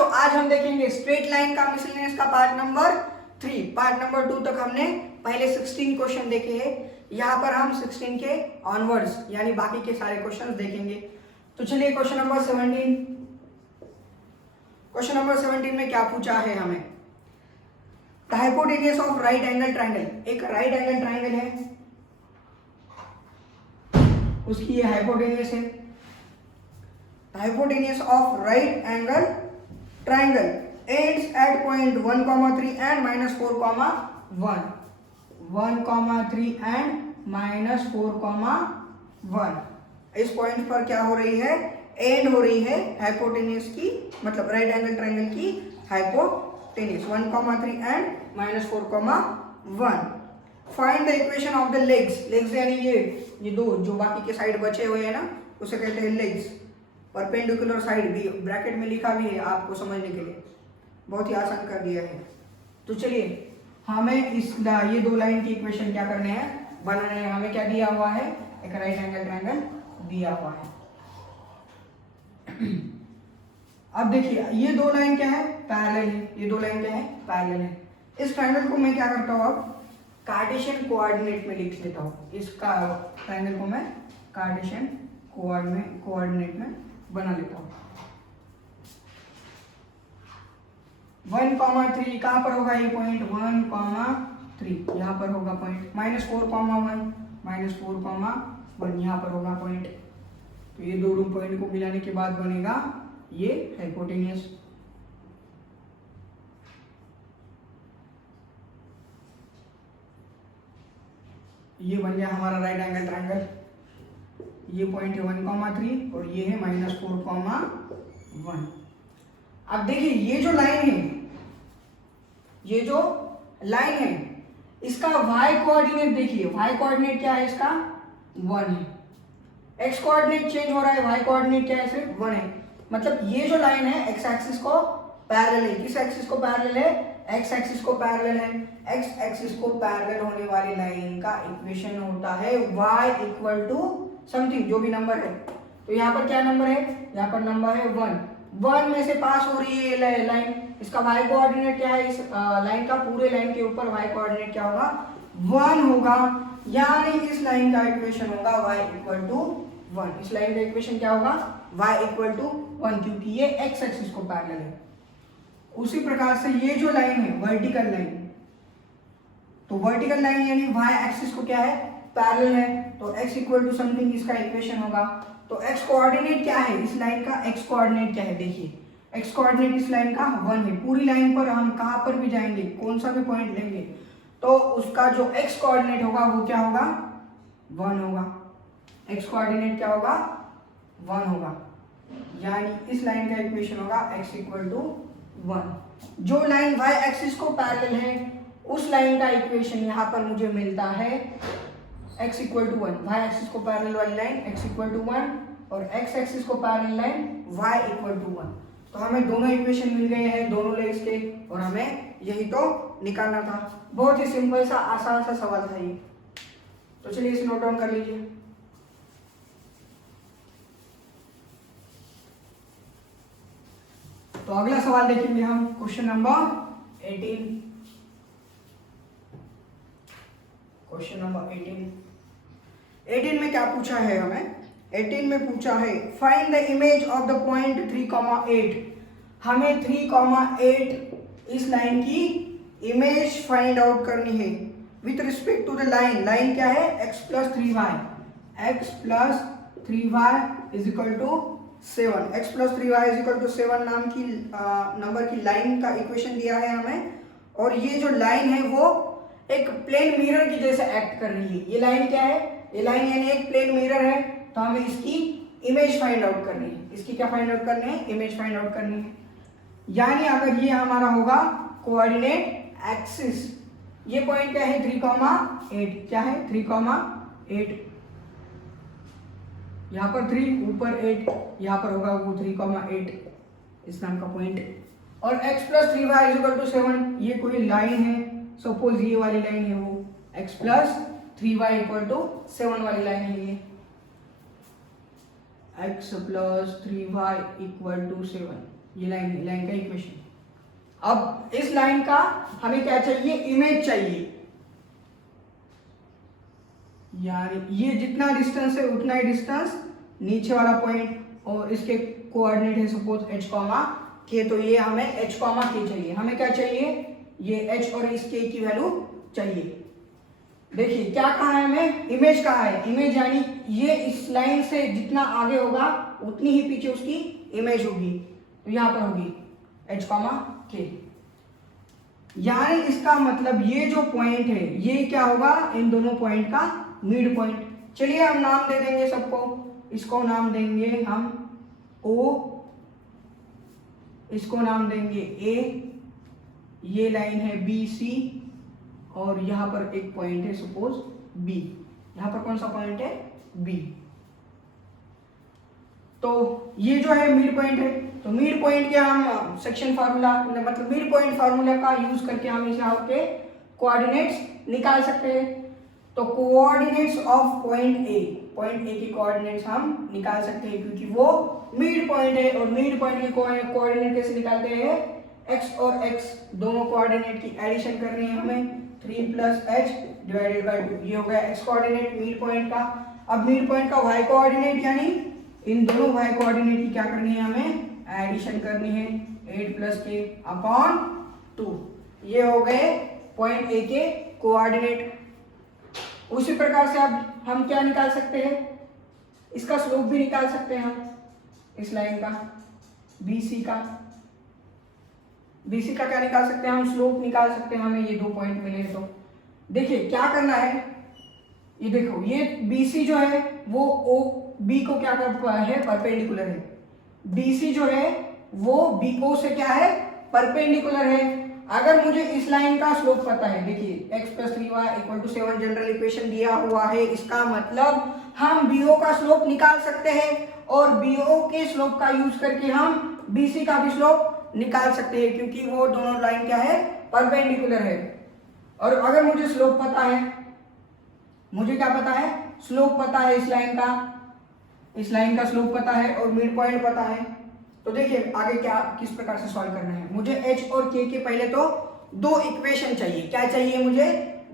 बच्चों आज हम देखेंगे स्ट्रेट लाइन का मिसलेनियस का पार्ट नंबर 3। पार्ट नंबर 2 तक हमने पहले 16 क्वेश्चन देखे हैं। यहाँ पर हम 16 के ऑनवर्ड्स यानी बाकी के सारे क्वेश्चन देखेंगे। तो चलिए क्वेश्चन नंबर 17। क्वेश्चन नंबर 17 में क्या पूछा है हमें? The hypotenuse of right angle triangle. एक राइट एंगल ट्राइंगल है, उसकी ये हाइपोटेन्यूज है। Hypotenuse of right angle triangle ends at point 1, 3 and minus 4, 1. 1, 3 and minus 4, 1। इस पॉइंट पर क्या हो रही है? एंड हो रही है हाइपोटेन्यूज की, मतलब राइट एंगल ट्राइंगल की hypotenuse 1, 3 and minus 4, 1। Find the equation of the legs. Legs यानी ये दो जो बाकी के साइड बचे हुए हैं ना, उसे कहते हैं लेग्स। परपेंडिकुलर साइड भी ब्रैकेट में लिखा भी है आपको समझने के लिए, बहुत ही आसान कर दिया है। तो चलिए हमें ये दो लाइन की इक्वेशन क्या करने हैं, बनाने हैं। हमें क्या दिया हुआ है? एक राइट एंगल ट्रायंगल दिया हुआ है। अब देखिए ये दो लाइन क्या है? पैरेलल है। ये दो लाइन क्या है? पैरेलल है। इस ट्रायंगल को मैं क्या करता हूँ, अब कार्टेशियन कोऑर्डिनेट में लिख लेता हूँ। इसका ट्रायंगल को मैं कार्टेशियन कोऑर्डिनेट में बना लेता हूँ। 1, 3 कहाँ पर होगा? ये पॉइंट 1, 3 यहाँ पर होगा पॉइंट। -4, 1 -4, 1 यहाँ पर होगा पॉइंट। तो ये दोनों पॉइंट को मिलाने के बाद बनेगा ये हाइपोटेन्यूज। ये बन गया हमारा राइट एंगल ट्रायंगल। ये पॉइंट है 1, 3 और ये है -4, 1। अब देखिए ये जो लाइन है, इसका y कोऑर्डिनेट देखिए। y कोऑर्डिनेट क्या है इसका? 1 है। x कोऑर्डिनेट चेंज हो रहा है, y कोऑर्डिनेट क्या है? सिर्फ 1 है। मतलब ये जो लाइन है x एक्सिस को पैरेलल है। किस एक्सिस को पैरेलल है? x एक्सिस को पैरेलल है। x एक्सिस को पैरेलल होने वाली लाइन का इक्वेशन होता है y इक्वल टू समथिंग, जो भी नंबर है। तो यहाँ पर क्या नंबर है? यहाँ पर नंबर है 1 में से पास हो रही है लाइन। इसका y कोऑर्डिनेट क्या है? इस लाइन का, पूरे लाइन के ऊपर y कोऑर्डिनेट क्या होगा? 1 होगा। यानी इस लाइन का इक्वेशन होगा y इक्वल टू 1। इस लाइन का इक्वेशन क्या होगा? y इक्वल टू 1, क्योंकि ये x एक्सिस को पैरेलल है। उसी प्रकार से ये जो लाइन है वर्टिकल लाइन, तो वर्टिकल लाइन यानी y एक्सिस को क्या है? पैरेलल है। तो x इक्वल टू समथिंग इसका इक्वेशन होगा। तो x कोऑर्डिनेट क्या है? इस लाइन का x कोऑर्डिनेट क्या है? देखिए x कोऑर्डिनेट इस लाइन का 1 है। पूरी लाइन पर हम कहां पर भी जाएंगे, कौन सा भी पॉइंट लेंगे, तो उसका जो x कोऑर्डिनेट होगा वो क्या होगा? 1 होगा। x कोऑर्डिनेट क्या होगा? 1 होगा। यानी इस लाइन का इक्वेशन होगा x इक्वल टू 1। जो लाइन y एक्सिस को पैरेलल है उस लाइन का इक्वेशन यहाँ पर मुझे मिलता है x equal to 1। y axis को पैरेलल वाली लाइन x इक्वल टू 1 और x एक्सिस को parallel line y equal to 1। तो हमें दोनों इक्वेशन मिल गए हैं दोनों लेग्स के, और हमें यही तो निकालना था। बहुत ही सिंपल सा आसान सा सवाल था ये। तो चलिए इसे नोट डाउन कर लीजिए। तो अगला सवाल देखेंगे हम, क्वेश्चन नंबर 18। क्वेश्चन नंबर 18 में क्या पूछा है हमें? 18 में पूछा है find the image of the point 3, 8। हमें 3, 8 इस लाइन की इमेज फाइंड आउट करनी है with respect to the line. Line क्या है? x + 3y। x + 3y is equal to 7। x + 3y is equal to 7 नाम की नंबर की लाइन का इक्वेशन दिया है हमें। और ये जो लाइन है वो एक प्लेन मिरर की जैसे एक्ट कर रही है। ये लाइन क्या है? ये लाइन यानी एक प्लेन मिरर है। तो हमें इसकी इमेज फाइंड आउट करनी है। इसकी क्या फाइंड आउट करनी है? इमेज फाइंड आउट करनी है। यानी अगर ये हमारा होगा कोऑर्डिनेट एक्सिस, ये पॉइंट क्या है? 3, 8। क्या है? 3, 8। यहाँ पर 3, ऊपर 8, यहाँ पर होगा वो 3, 8 इस नाम का पॉइंट। और x + 3y = 7, ये कोई लाइन है। सपोज ये वाली लाइन है, वो x + 3y = 7 वाली लाइन है। ये x + 3y = 7। ये लाइन का इक्वेशन। अब इस लाइन का हमें क्या चाहिए, इमेज चाहिए, यानी ये जितना डिस्टेंस है उतना ही डिस्टेंस नीचे वाला पॉइंट, और इसके कोऑर्डिनेट है सपोज h कॉमा के, तो ये हमें h कॉमा के चाहिए। हमें क्या चाहिए, ये h और इस k की वैल्यू चाहिए। देखिए क्या कहा है हमें, इमेज कहा है। इमेज यानी ये इस लाइन से जितना आगे होगा उतनी ही पीछे उसकी इमेज होगी, तो यहाँ पर होगी h कॉमा के। यानी इसका मतलब ये जो पॉइंट है ये क्या होगा, इन दोनों पॉइंट का मिड पॉइंट। चलिए हम नाम दे देंगे सबको, इसको नाम देंगे हम O, इसको नाम देंगे A, ये लाइन है BC, और यहाँ पर एक पॉइंट है सपोज B। यहाँ पर कौन सा पॉइंट है, B। तो ये जो है मिड पॉइंट है, तो मिड पॉइंट के हम सेक्शन फार्मूला मतलब मिड पॉइंट फार्मूला का यूज करके हम यहाँ के कोऑर्डिनेट्स निकाल सकते हैं। तो कोऑर्डिनेट्स ऑफ पॉइंट ए के कोऑर्डिनेट्स हम निकाल सकते हैं, क्योंकि वो मिड पॉइंट है। और मिड पॉइंट के कोऑर्डिनेट कैसे निकालते हैं, x और x दोनों कोऑर्डिनेट की एडिशन करनी है हमें, 3 + h डिवाइडेड बाय 2, ये हो गया x कोऑर्डिनेट मिड पॉइंट का। अब मिड पॉइंट का y कोऑर्डिनेट यानी इन दोनों y कोऑर्डिनेट की क्या करनी है, हमें एडिशन करनी है, 8 + k/2। ये हो गए पॉइंट ए के कोऑर्डिनेट। उसी प्रकार से अब हम क्या निकाल सकते हैं, इसका स्लोप भी निकाल सकते हैं हम, इस लाइन का BC का क्या निकाल सकते हैं हम, स्लोप निकाल सकते हैं। हमें ये 2 पॉइंट मिले तो देखिए क्या करना है, ये देखो ये BC जो है वो OB को क्या करता है, परपेंडिकुलर है। BC जो है वो BO से क्या है, परपेंडिकुलर है। अगर मुझे इस लाइन का स्लोप पता है, देखिए x + 3y = 7 जनरल इक्वेशन दिया हुआ है, इसका मतलब हम BO का स्लोप निकाल सकते हैं, और BO के स्लोप का यूज करके हम BC का भी स्लोप निकाल सकते हैं, क्योंकि वो दोनों लाइन क्या है, परपेंडिकुलर है। और अगर मुझे स्लोप पता है, मुझे क्या पता है, स्लोप पता है इस लाइन का स्लोप पता है और मिड पॉइंट पता है, तो देखिए आगे क्या किस प्रकार से सॉल्व करना है। मुझे h और k के पहले तो 2 इक्वेशन चाहिए। क्या चाहिए मुझे,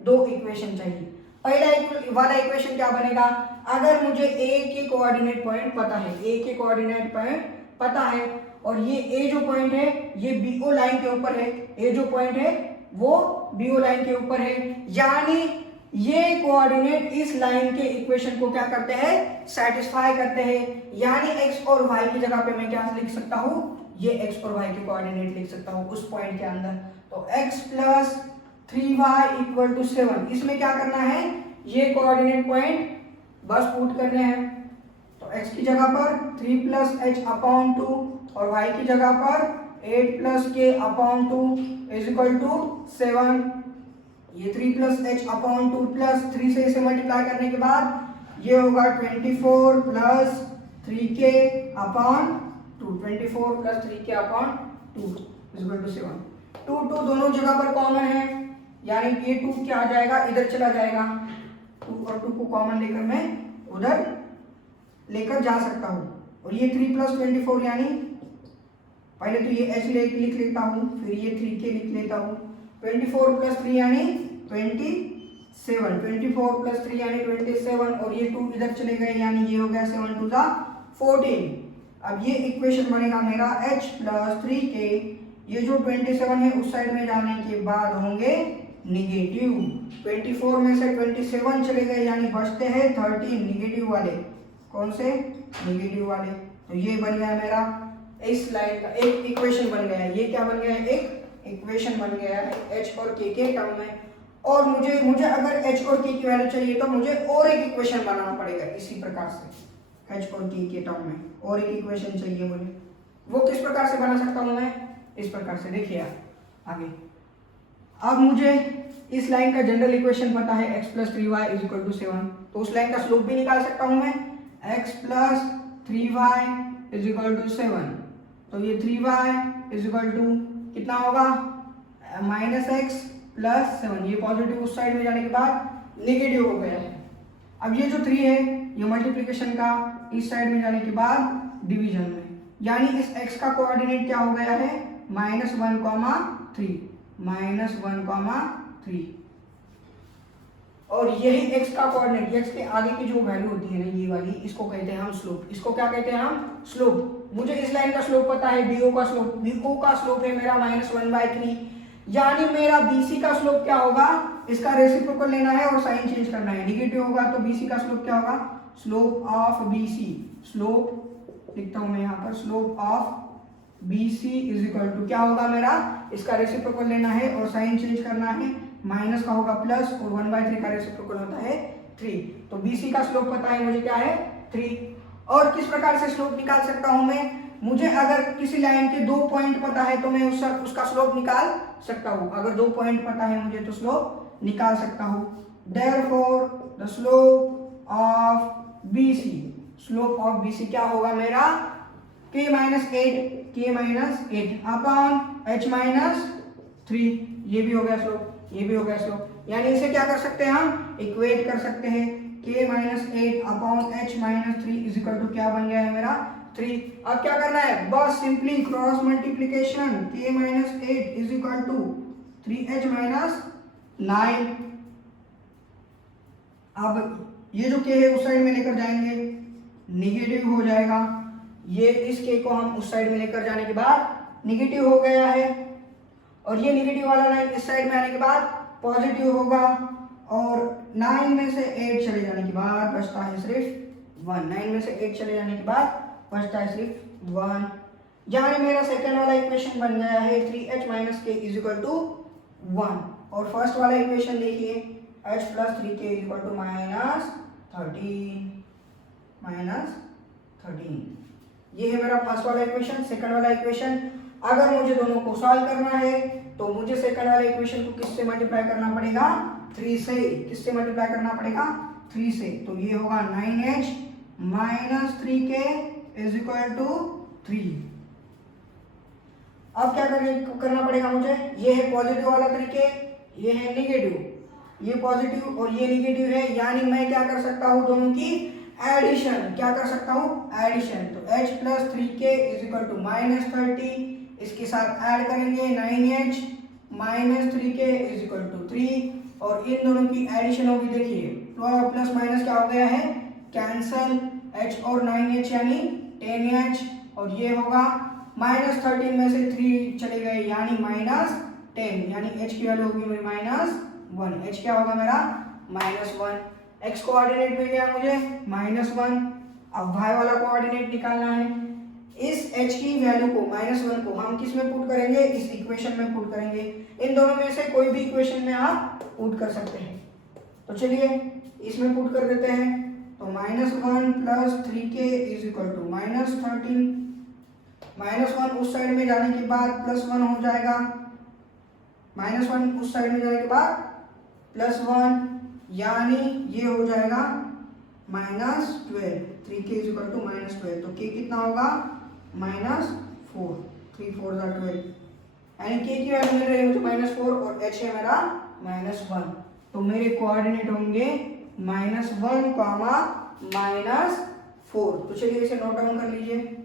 2 इक्वेशन चाहिए। पहला वाला इक्वेशन क्या बनेगा, अगर मुझे a के कोऑर्डिनेट पॉइंट पता है, a के कोऑर्डिनेट पॉइंट पता है, और ये a जो पॉइंट है ये BO लाइन के ऊपर है, a जो पॉइंट है वो BO लाइन के ऊपर है, यानी ये कोऑर्डिनेट इस लाइन के इक्वेशन को क्या करते हैं, सेटिस्फाई करते हैं। यानी x और y की जगह पे मैं क्या लिख सकता हूँ, ये x और y के कोऑर्डिनेट लिख सकता हूँ उस पॉइंट के अंदर। तो x + 3y = 7, इसमें क्या करना है, ये कोऑर्डिनेट पॉइंट बस पुट करने हैं। तो x की जगह पर 3 + h/2 और y की जगह पर 8 + k/2 = 7। ये 3 + h/2 + 3 से इसे मल्टीप्लाई करने के बाद ये होगा 24 + 3k/2, 24 + 3k/2 = 7। 2 दोनों जगह पर कॉमन है, यानी ये 2 क्या आ जाएगा, इधर चला जाएगा। 2 और 2 को कॉमन लेकर मैं उधर लेकर जा सकता हूँ। और ये 3 + 24 यानी पहले तो ये h लिख लेता हूँ, फिर ये 3k लिख लेता हूँ। 24 + 3 यानी 27, 24 + 3 यानी 27, और ये 2 इधर चले गए, यानी ये हो गया 7 × 2 = 14। अब ये इक्वेशन बनेगा मेरा h + 3k, ये जो 27 है उस साइड में जाने के बाद होंगे निगेटिव, 24 में से 27 चले गए, यानी बचते हैं 13 निगेटिव वाले। कौन से, निगेटिव वाले। तो ये बन गया मेरा इस लाइन का एक इक्वेशन बन गया है। ये क्या बन गया है, एक इक्वेशन बन गया है h और k के टर्म में। और मुझे अगर h और k की वैल्यू चाहिए तो मुझे और एक इक्वेशन बनाना पड़ेगा इसी प्रकार से, h और k के टर्म में और एक इक्वेशन चाहिए मुझे। वो किस प्रकार से बना सकता हूँ मैं, इस प्रकार से। देखिए आगे, अब मुझे इस लाइन का जनरल इक्वेशन पता है x + 3y = 7, तो उस लाइन का स्लोप भी निकाल सकता हूँ मैं, x + 3y = 7। तो ये 3y = कितना होगा, -x + 7, ये पॉजिटिव उस साइड में जाने के बाद नेगेटिव हो गया है। अब ये जो 3 है ये मल्टीप्लिकेशन का इस साइड में जाने के बाद डिवीजन में, यानी इस x का कोऑर्डिनेट क्या हो गया है -1,3 -1,3। और यही x का कोऑर्डिनेट, x के आगे की जो वैल्यू होती है ना ये वाली, इसको कहते हैं हम स्लोप। इसको क्या कहते हैं हम स्लोप। मुझे इस लाइन का स्लोप पता है, DO का स्लोप, BO का स्लोप है मेरा -1/3, यानी मेरा BC का स्लोप क्या होगा, इसका रेसिप्रोकल लेना है और साइन चेंज करना है। निगेटिव होगा तो BC का स्लोप क्या होगा, स्लोप ऑफ BC, स्लोप लिखता हूं मैं यहाँ पर, slope of BC is equal to क्या होगा मेरा, इसका रेसिप्रोकल लेना है और साइन चेंज करना है, माइनस का होगा प्लस और 1/3 का रेसिप्रोकल होता है 3। तो BC का स्लोप पता है मुझे क्या है 3। और किस प्रकार से स्लोप निकाल सकता हूं मैं, मुझे अगर किसी लाइन के 2 पॉइंट पता है तो मैं उसका स्लोप निकाल सकता हूं। अगर 2 पॉइंट पता है मुझे तो स्लोप निकाल सकता हूं। Therefore the slope of BC, slope of BC क्या होगा मेरा k-8 अपॉन h-3। ये भी हो गया स्लोप, ये भी हो गया स्लोप। यानी इसे क्या कर सकते हैं हम, इक्वेट कर सकते हैं। k-8 upon h-3 is equal to क्या बन गया है मेरा 3। अब क्या करना है, बस simply cross multiplication, k-8 is equal to 3h-9। अब ये जो k है उस साइड में लेकर जाएंगे, निगेटिव हो जाएगा। ये इस k को हम उस साइड में लेकर जाने के बाद निगेटिव हो गया है, और ये निगेटिव वाला लाइन इस साइड में आने के बाद पॉजिटिव होगा। और 9 में से 8 चले जाने के बाद बचता है सिर्फ 1। 9 में से 8 चले जाने के बाद बचता है सिर्फ 1। यहाँ मेरा सेकंड वाला इक्वेशन बन गया है 3h - k is equal to 1। और फर्स्ट वाला इक्वेशन देखिए, h + 3k is equal to -13। ये है मेरा फर्स्ट वाला इक्वेशन। सेकंड वाला इक्वेशन, अगर मुझे दोनों को सॉल्व करना है तो मुझे सेकंड वाले इक्वेशन को किससे मल्टीप्लाई करना पड़ेगा, 3 से। किससे मल्टीप्लाई करना पड़ेगा, 3 से। तो ये होगा 9h - 3k is equal to 3। अब क्या करना पड़ेगा मुझे, ये है पॉजिटिव वाला 3k, ये है निगेटिव, ये पॉजिटिव और ये निगेटिव है, यानी मैं क्या कर सकता हूँ, दोनों की एडिशन। क्या कर सकता हूँ, एडिशन। तो h + 3k is equal to -30, इसके साथ ऐड करेंगे 9h - 3k is equal to 3, और इन दोनों की एडिशन होगी। देखिए प्लस माइनस क्या हो गया है, कैंसल, h और 9h यानी 10h, और ये होगा -13 में से 3 चले गए यानी -10, यानी h की वैल्यू होगी मेरी -1। h क्या होगा मेरा -1। x कोऑर्डिनेट मिल गया मुझे -1। अब y वाला कोऑर्डिनेट निकालना है। इस h की वैल्यू को -1 को हम किस में पुट करेंगे, इस इक्वेशन में पुट करेंगे। इन दोनों में से कोई भी इक्वेशन में आप पुट कर सकते हैं। तो चलिए इसमें पुट कर देते हैं। तो -1 + 3k इज इक्वल टू -13। -1 उस साइड में जाने के बाद +1 हो जाएगा, -1 उस साइड में जाने के बाद +1, यानी ये हो जाएगा -12। 3k is equal to -12। तो k कितना होगा, -4। 3 4 12, यानी k की वैल्यू मिल रही है मुझे -4 और h है मेरा -1। तो मेरे कोऑर्डिनेट होंगे -1, -4। तो चलिए इसे नोट डाउन कर लीजिए।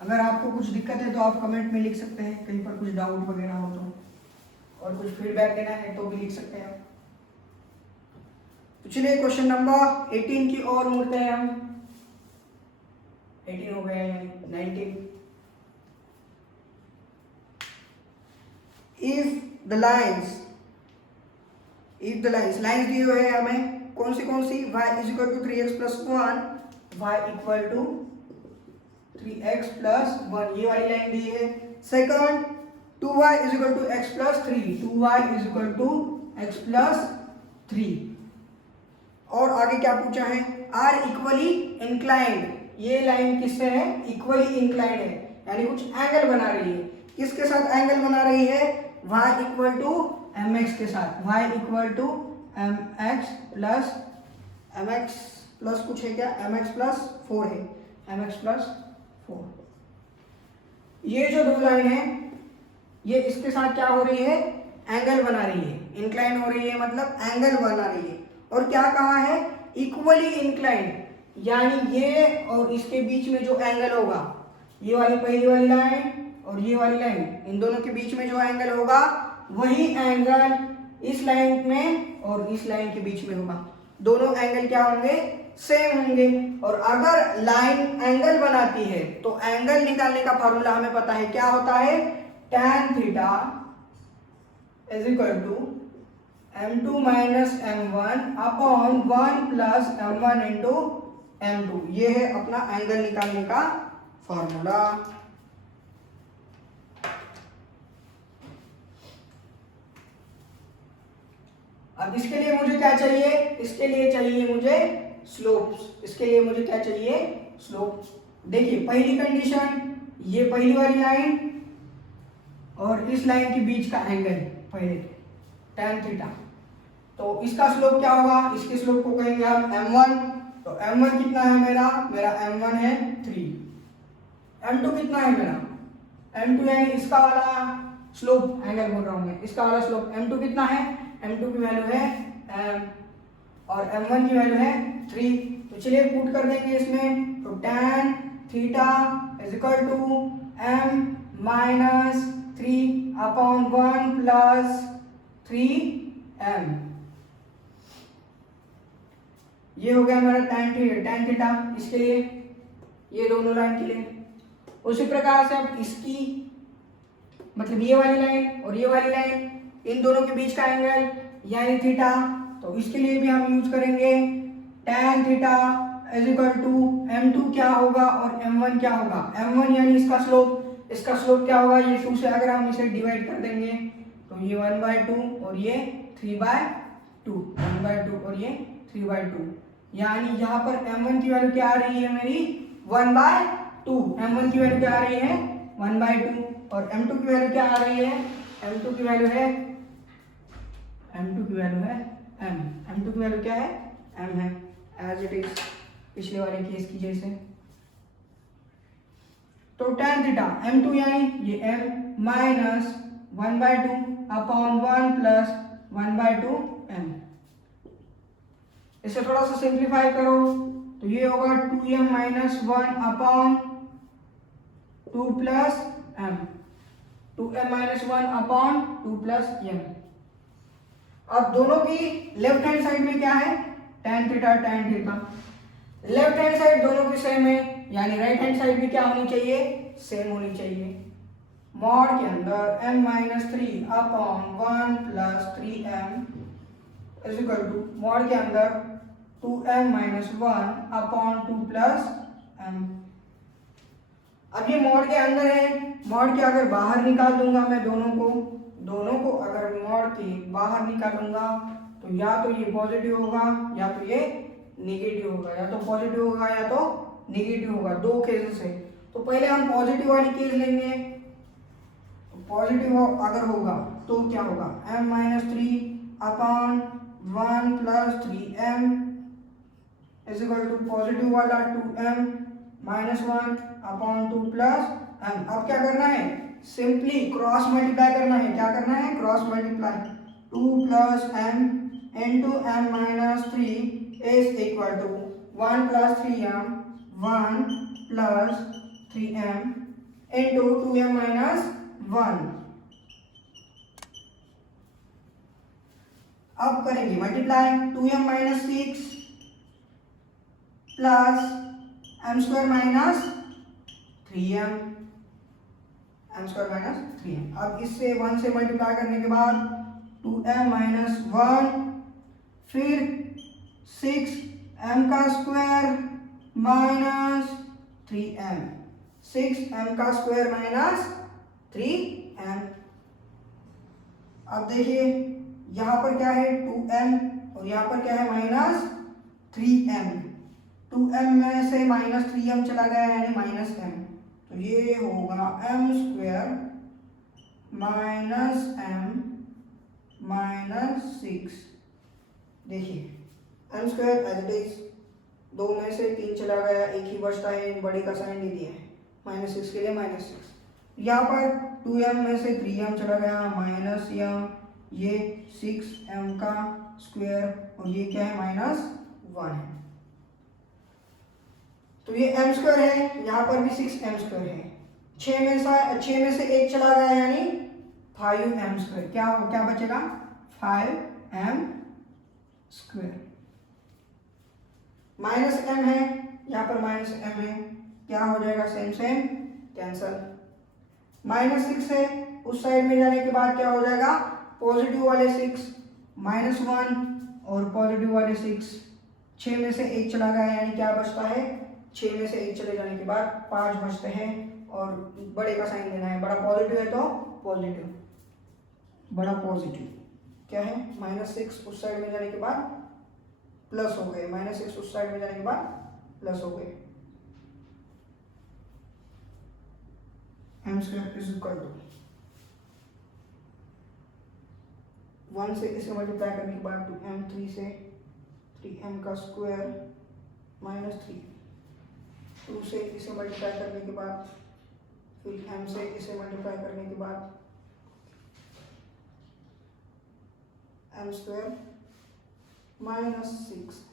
अगर आपको कुछ दिक्कत है तो आप कमेंट में लिख सकते हैं, कहीं पर कुछ डाउट वगैरह हो तो, और कुछ फीडबैक देना है तो भी लिख सकते हैं। तो चलिए क्वेश्चन नंबर 18 की ओर मुड़ते हैं हम। 18 हो गया यानी 19। इफ द लाइंस दिए हुए हैं हमें, कौन सी y is equal to 3x + 1, y equal to 3x + 1, ये वाली लाइन दी है। Second 2y is equal to x + 3, 2y is equal to x + 3। और आगे क्या पूछा है, आर इक्वली इंक्लाइंड। ये लाइन किससे है, इक्वली इंक्लाइंड है, यानी कुछ एंगल बना रही है। किसके साथ एंगल बना रही है, y इक्वल टू mx के साथ, y equal to mx + m x plus कुछ है क्या, एम एक्स प्लस 4 है, एम एक्स प्लस 4। ये जो दो लाइन है ये इसके साथ क्या हो रही है, एंगल बना रही है, इंक्लाइन हो रही है, मतलब एंगल बना रही है। और क्या कहा है, इक्वली इंक्लाइन, यानी ये और इसके बीच में जो एंगल होगा, ये वाली पहली वाली लाइन और ये वाली लाइन, इन दोनों के बीच में जो एंगल होगा वही एंगल इस लाइन में और इस लाइन के बीच में होगा। दोनों एंगल क्या होंगे, सेम होंगे। और अगर लाइन एंगल बनाती है तो एंगल निकालने का फॉर्मूला हमें पता है, क्या होता है, tan theta is equal to m2 minus m1 upon 1 plus m1 into m2। ये है अपना एंगल निकालने का फॉर्मूला। अब इसके लिए मुझे क्या चाहिए, इसके लिए चाहिए मुझे स्लोप्स। इसके लिए मुझे क्या चाहिए, स्लोप। देखिए पहली कंडीशन, ये पहली वाली लाइन और इस लाइन के बीच का एंगल पहले tan थीटा, तो इसका स्लोप क्या होगा, इसके स्लोप को कहेंगे हम m1। तो m1 कितना है मेरा m1 है 3। m2 कितना है मेरा, m2 यानी इसका वाला स्लोप, एंगल बोल रहा हूं मैं, इसका वाला स्लोप m2 कितना है, m2 की वैल्यू है m और m1 की वैल्यू है 3। तो चलिए पुट कर देंगे इसमें, तो tan theta is equal to m minus 3 upon 1 plus 3m। ये हो गया हमारा tan थीटा इसके लिए, ये दोनों लाइन के लिए। उसी प्रकार से अब इसकी मतलब ये वाली लाइन और ये वाली लाइन, इन दोनों के बीच का एंगल यानी थीटा, तो इसके लिए भी हम यूज करेंगे tan theta is equal to m2 क्या होगा और m1 क्या होगा। m1 यानी इसका स्लोप, इसका स्लोप क्या होगा, ये 2 से अगर हम इसे डिवाइड कर देंगे तो ये 1/2 और ये 3/2, 1/2 और ये 3/2, यानी यहाँ पर m1 की वैल्यू क्या आ रही है मेरी 1/2। m1 की वैल्यू क्या आ रही है 1/2 और m2 की वैल्यू क्या आ रही है, m2 की वैल्यू है m, m2 की वैल्यू क्या है m है, एज इट इज पिछले वाले केस की जैसे। तो tan थीटा m2 यानी ये m minus 1/2 upon 1 plus 1/2 m। इसे थोड़ा सा सिंप्लीफाई करो तो ये होगा 2m minus 1 upon 2 plus m, 2m minus 1 upon 2 plus m। अब दोनों की लेफ्ट हैंड साइड में क्या है, tan theta. Left hand side दोनों की सेम है, यानी राइट हैंड साइड भी क्या होनी चाहिए, सेम होनी चाहिए। मॉड के अंदर m minus 3 upon 1 plus 3m is equal to mod के अंदर 2m minus 1 upon 2 plus m। अब ये मॉड के अंदर है, मॉड के अगर बाहर निकाल दूंगा मैं दोनों को अगर मॉड के बाहर निकालूंगा तो या तो ये पॉजिटिव होगा या तो ये नेगेटिव होगा, या तो पॉजिटिव होगा या तो नेगेटिव होगा, दो केसेस है। तो पहले हम पॉजिटिव वाली केस लेंगे, पॉजिटिव अगर होगा तो क्या होगा, m minus 3 upon 1 plus 3m is equal to positive वाला 2m minus 1 upon 2 plus m। अब क्या करना है, सिंपली क्रॉस मल्टीप्लाई करना है। क्या करना है, cross multiply, 2 plus m into m minus 3 is equal to 1 plus 3m 1 plus 3m into 2m minus 1। अब करेंगे multiply, 2m minus 6 plus m square minus 3m, m square minus 3m। अब इससे 1 से मल्टीप्लाई करने के बाद 2m माइनस 1 फिर 6m का स्क्वायर माइनस 3m, 6m का स्क्वायर माइनस 3m। अब देखिए यहाँ पर क्या है 2m और यहाँ पर क्या है माइनस 3m, 2m में से माइनस 3m चला गया यानी माइनस m, तो ये होगा m square minus m minus 6। देखिए m square as it is, 2 में से 3 चला गया, एक ही बचता है, बड़े का साइन दे दिया है, -6 के लिए -6। यहाँ पर 2m में से 3m चला गया, -m, ये 6m का स्क्वायर और ये क्या है -1 है। तो ये m स्क्वायर है, यहाँ पर भी 6m स्क्वायर है। 6 में से 1 चला गया यानी 5m स्क्वायर। क्या बचेगा 5m स्क्वायर। -m है, यहाँ पर -m है, क्या हो जाएगा सेम कैंसल। -6 है, उस साइड में जाने के बाद क्या हो जाएगा, पॉजिटिव वाले 6 -1 और पॉजिटिव वाले 6। 6 में से 1 चला गया यानी क्या बचता है, 6 में से 1 चले जाने के बाद 5 बचते हैं और बड़े का साइन देना है। बड़ा पॉजिटिव है तो पॉजिटिव, बड़ा पॉजिटिव क्या है -6 उस साइड में जाने के बाद प्लस हो गए, -6 उस साइड में जाने के बाद प्लस हो गए। m square is equal to 1 से इसे मल्टीप्लाई करने के बाद 2m, 3 से 3m का स्क्वायर -3, 2 से इसे मल्टीप्लाई करने के बाद फिर m से इसे मल्टीप्लाई करने के बाद m स्क्वायर -6।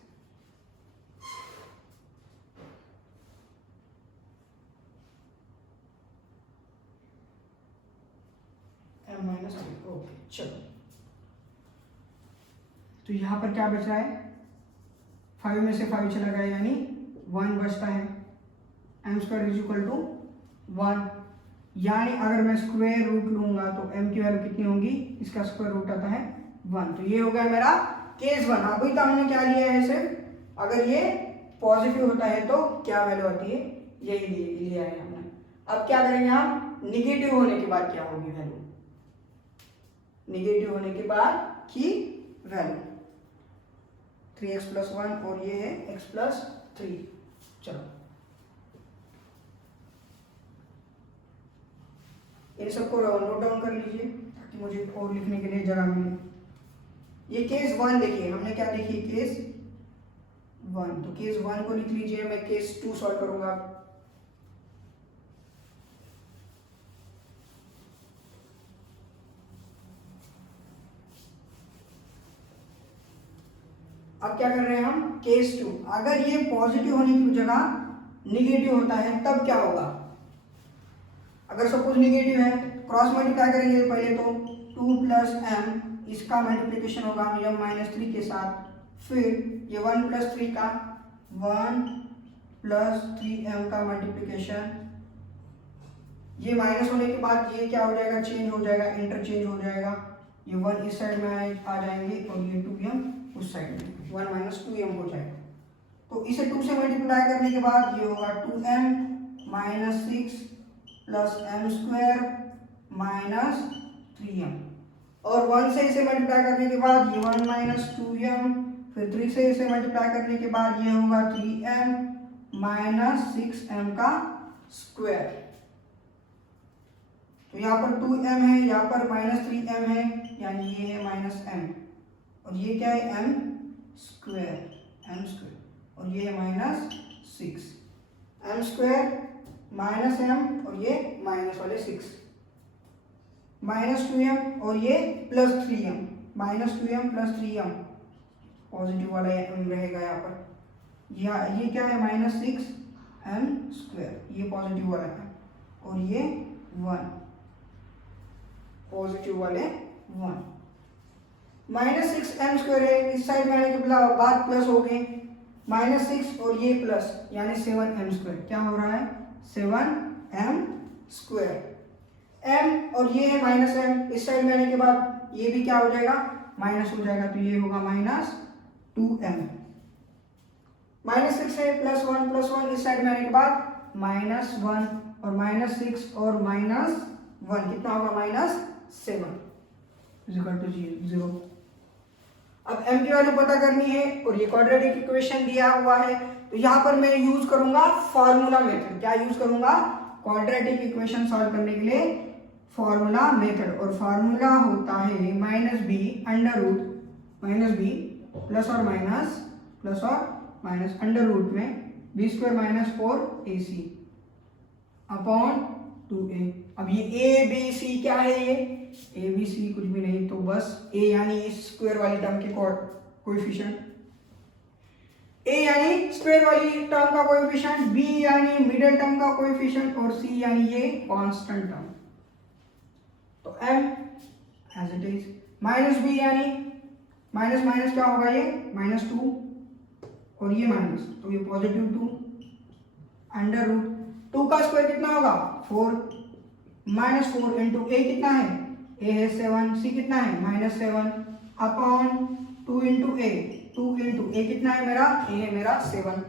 -3 ओके चलो, तो यहाँ पर क्या बच रहा है, 5 में से 5 चला गया यानी 1 बचता है। m square is equal to 1, यानी अगर मैं स्क्वायर रूट लूंगा तो m की वैल्यू कितनी होगी, इसका स्क्वायर रूट आता है 1। तो ये हो गया मेरा केस 1। अभी तो हमने क्या लिया है, सिर्फ अगर ये पॉजिटिव होता है तो क्या वैल्यू आती है, यही लिया है हमने। अब क्या करेंगे हम, निगेटिव होने के बाद क्या होगी वैल्यू, निगेटिव होने के बाद की वैल्यू 3x + 1 और ये है x + 3। चलो इन सबको नोट डाउन कर लीजिए ताकि मुझे और लिखने के लिए जगह मिले। ये केस 1 देखिए, हमने क्या लिखी, केस 1, तो केस 1 को लिख लीजिए। मैं केस 2 सॉल्व करूंगा। अब क्या कर रहे हैं हम, केस 2, अगर ये पॉजिटिव होने की जगह निगेटिव होता है तब क्या होगा। अगर सपोज निगेटिव है, क्रॉस मल्टीप्लाई करेंगे पहले तो 2 + m, इसका मल्टीप्लिकेशन होगा m -3 के साथ, फिर ये 1 + 3 का 1 + 3m का मल्टीप्लिकेशन, ये माइनस होने के बाद ये क्या हो जाएगा, चेंज हो जाएगा, इंटरचेंज हो जाएगा। ये 1 इस साइड में आ जाएंगे और ये 2m उस साइड में, 1 - 2m हो जाएगा। तो इसे 2 से मल्टीप्लाई करने के बाद ये होगा 2m - 6 + m स्क्वायर - 3m, और 1 से इसे मल्टीप्लाई करने के बाद ये 1 - 2m, फिर 3 से इसे मल्टीप्लाई करने के बाद ये होगा 3m - 6m का स्क्वायर। तो यहाँ पर 2m है, यहाँ पर -3m है, यानी ये है -m, और ये क्या है m स्क्वायर, और ये है -6 m स्क्वायर -m, और ये माइनस वाले 6 -2m, और ये +3m, -2m + 3m, पॉजिटिव वाला m रहेगा यहाँ पर। ये क्या है -6m स्क्वायर, ये पॉजिटिव वाला है, और ये 1, पॉजिटिव वाले 1, -6m स्क्वायर है, इस साइड में आने के बाद प्लस हो गए, -6 और ये प्लस, यानी 7m स्क्वायर। क्या हो रहा है, 7m स्क्वायर। m और ये है -m, इस साइड में आने के बाद ये भी क्या हो जाएगा, माइनस हो जाएगा, तो ये होगा -2m। -6 है, +1 + 1, इस साइड में आने के बाद -1 और -6 और -1 कितना होगा, -7 = 0। अब m की वैल्यू पता करनी है और ये क्वाड्रेटिक इक्वेशन दिया हुआ है, तो यहाँ पर मैं यूज करूंगा फॉर्मूला मेथड। क्या यूज करूंगा, क्वाड्रेटिक इक्वेशन सॉल्व करने के लिए फॉर्मूला मेथड, और फॉर्मूला होता है -b √-b ± प्लस और माइनस अंडर रूट में b square minus 4ac upon 2a। अब ये ए बी सी क्या है, ये ए बी सी कुछ भी नहीं, तो बस ए यानी इस स्क्वायर वाली टर्म के कोएफिशिएंट, ए यानी स्क्वायर वाली टर्म का कोएफिशिएंट, बी यानी मिडिल टर्म का कोएफिशिएंट और सी यानी ये कांस्टेंट टर्म। तो m as it is, minus b यानी माइनस माइनस क्या होगा, ये -2 और ये माइनस, तो ये +2 अंडर रूट 2 का स्क्वायर कितना होगा 4, -4 इंटू ए कितना है, ए है 7, सी कितना है -7 अपॉन 2 इंटू ए, 2 इंटू ए कितना है मेरा, ए है मेरा 7,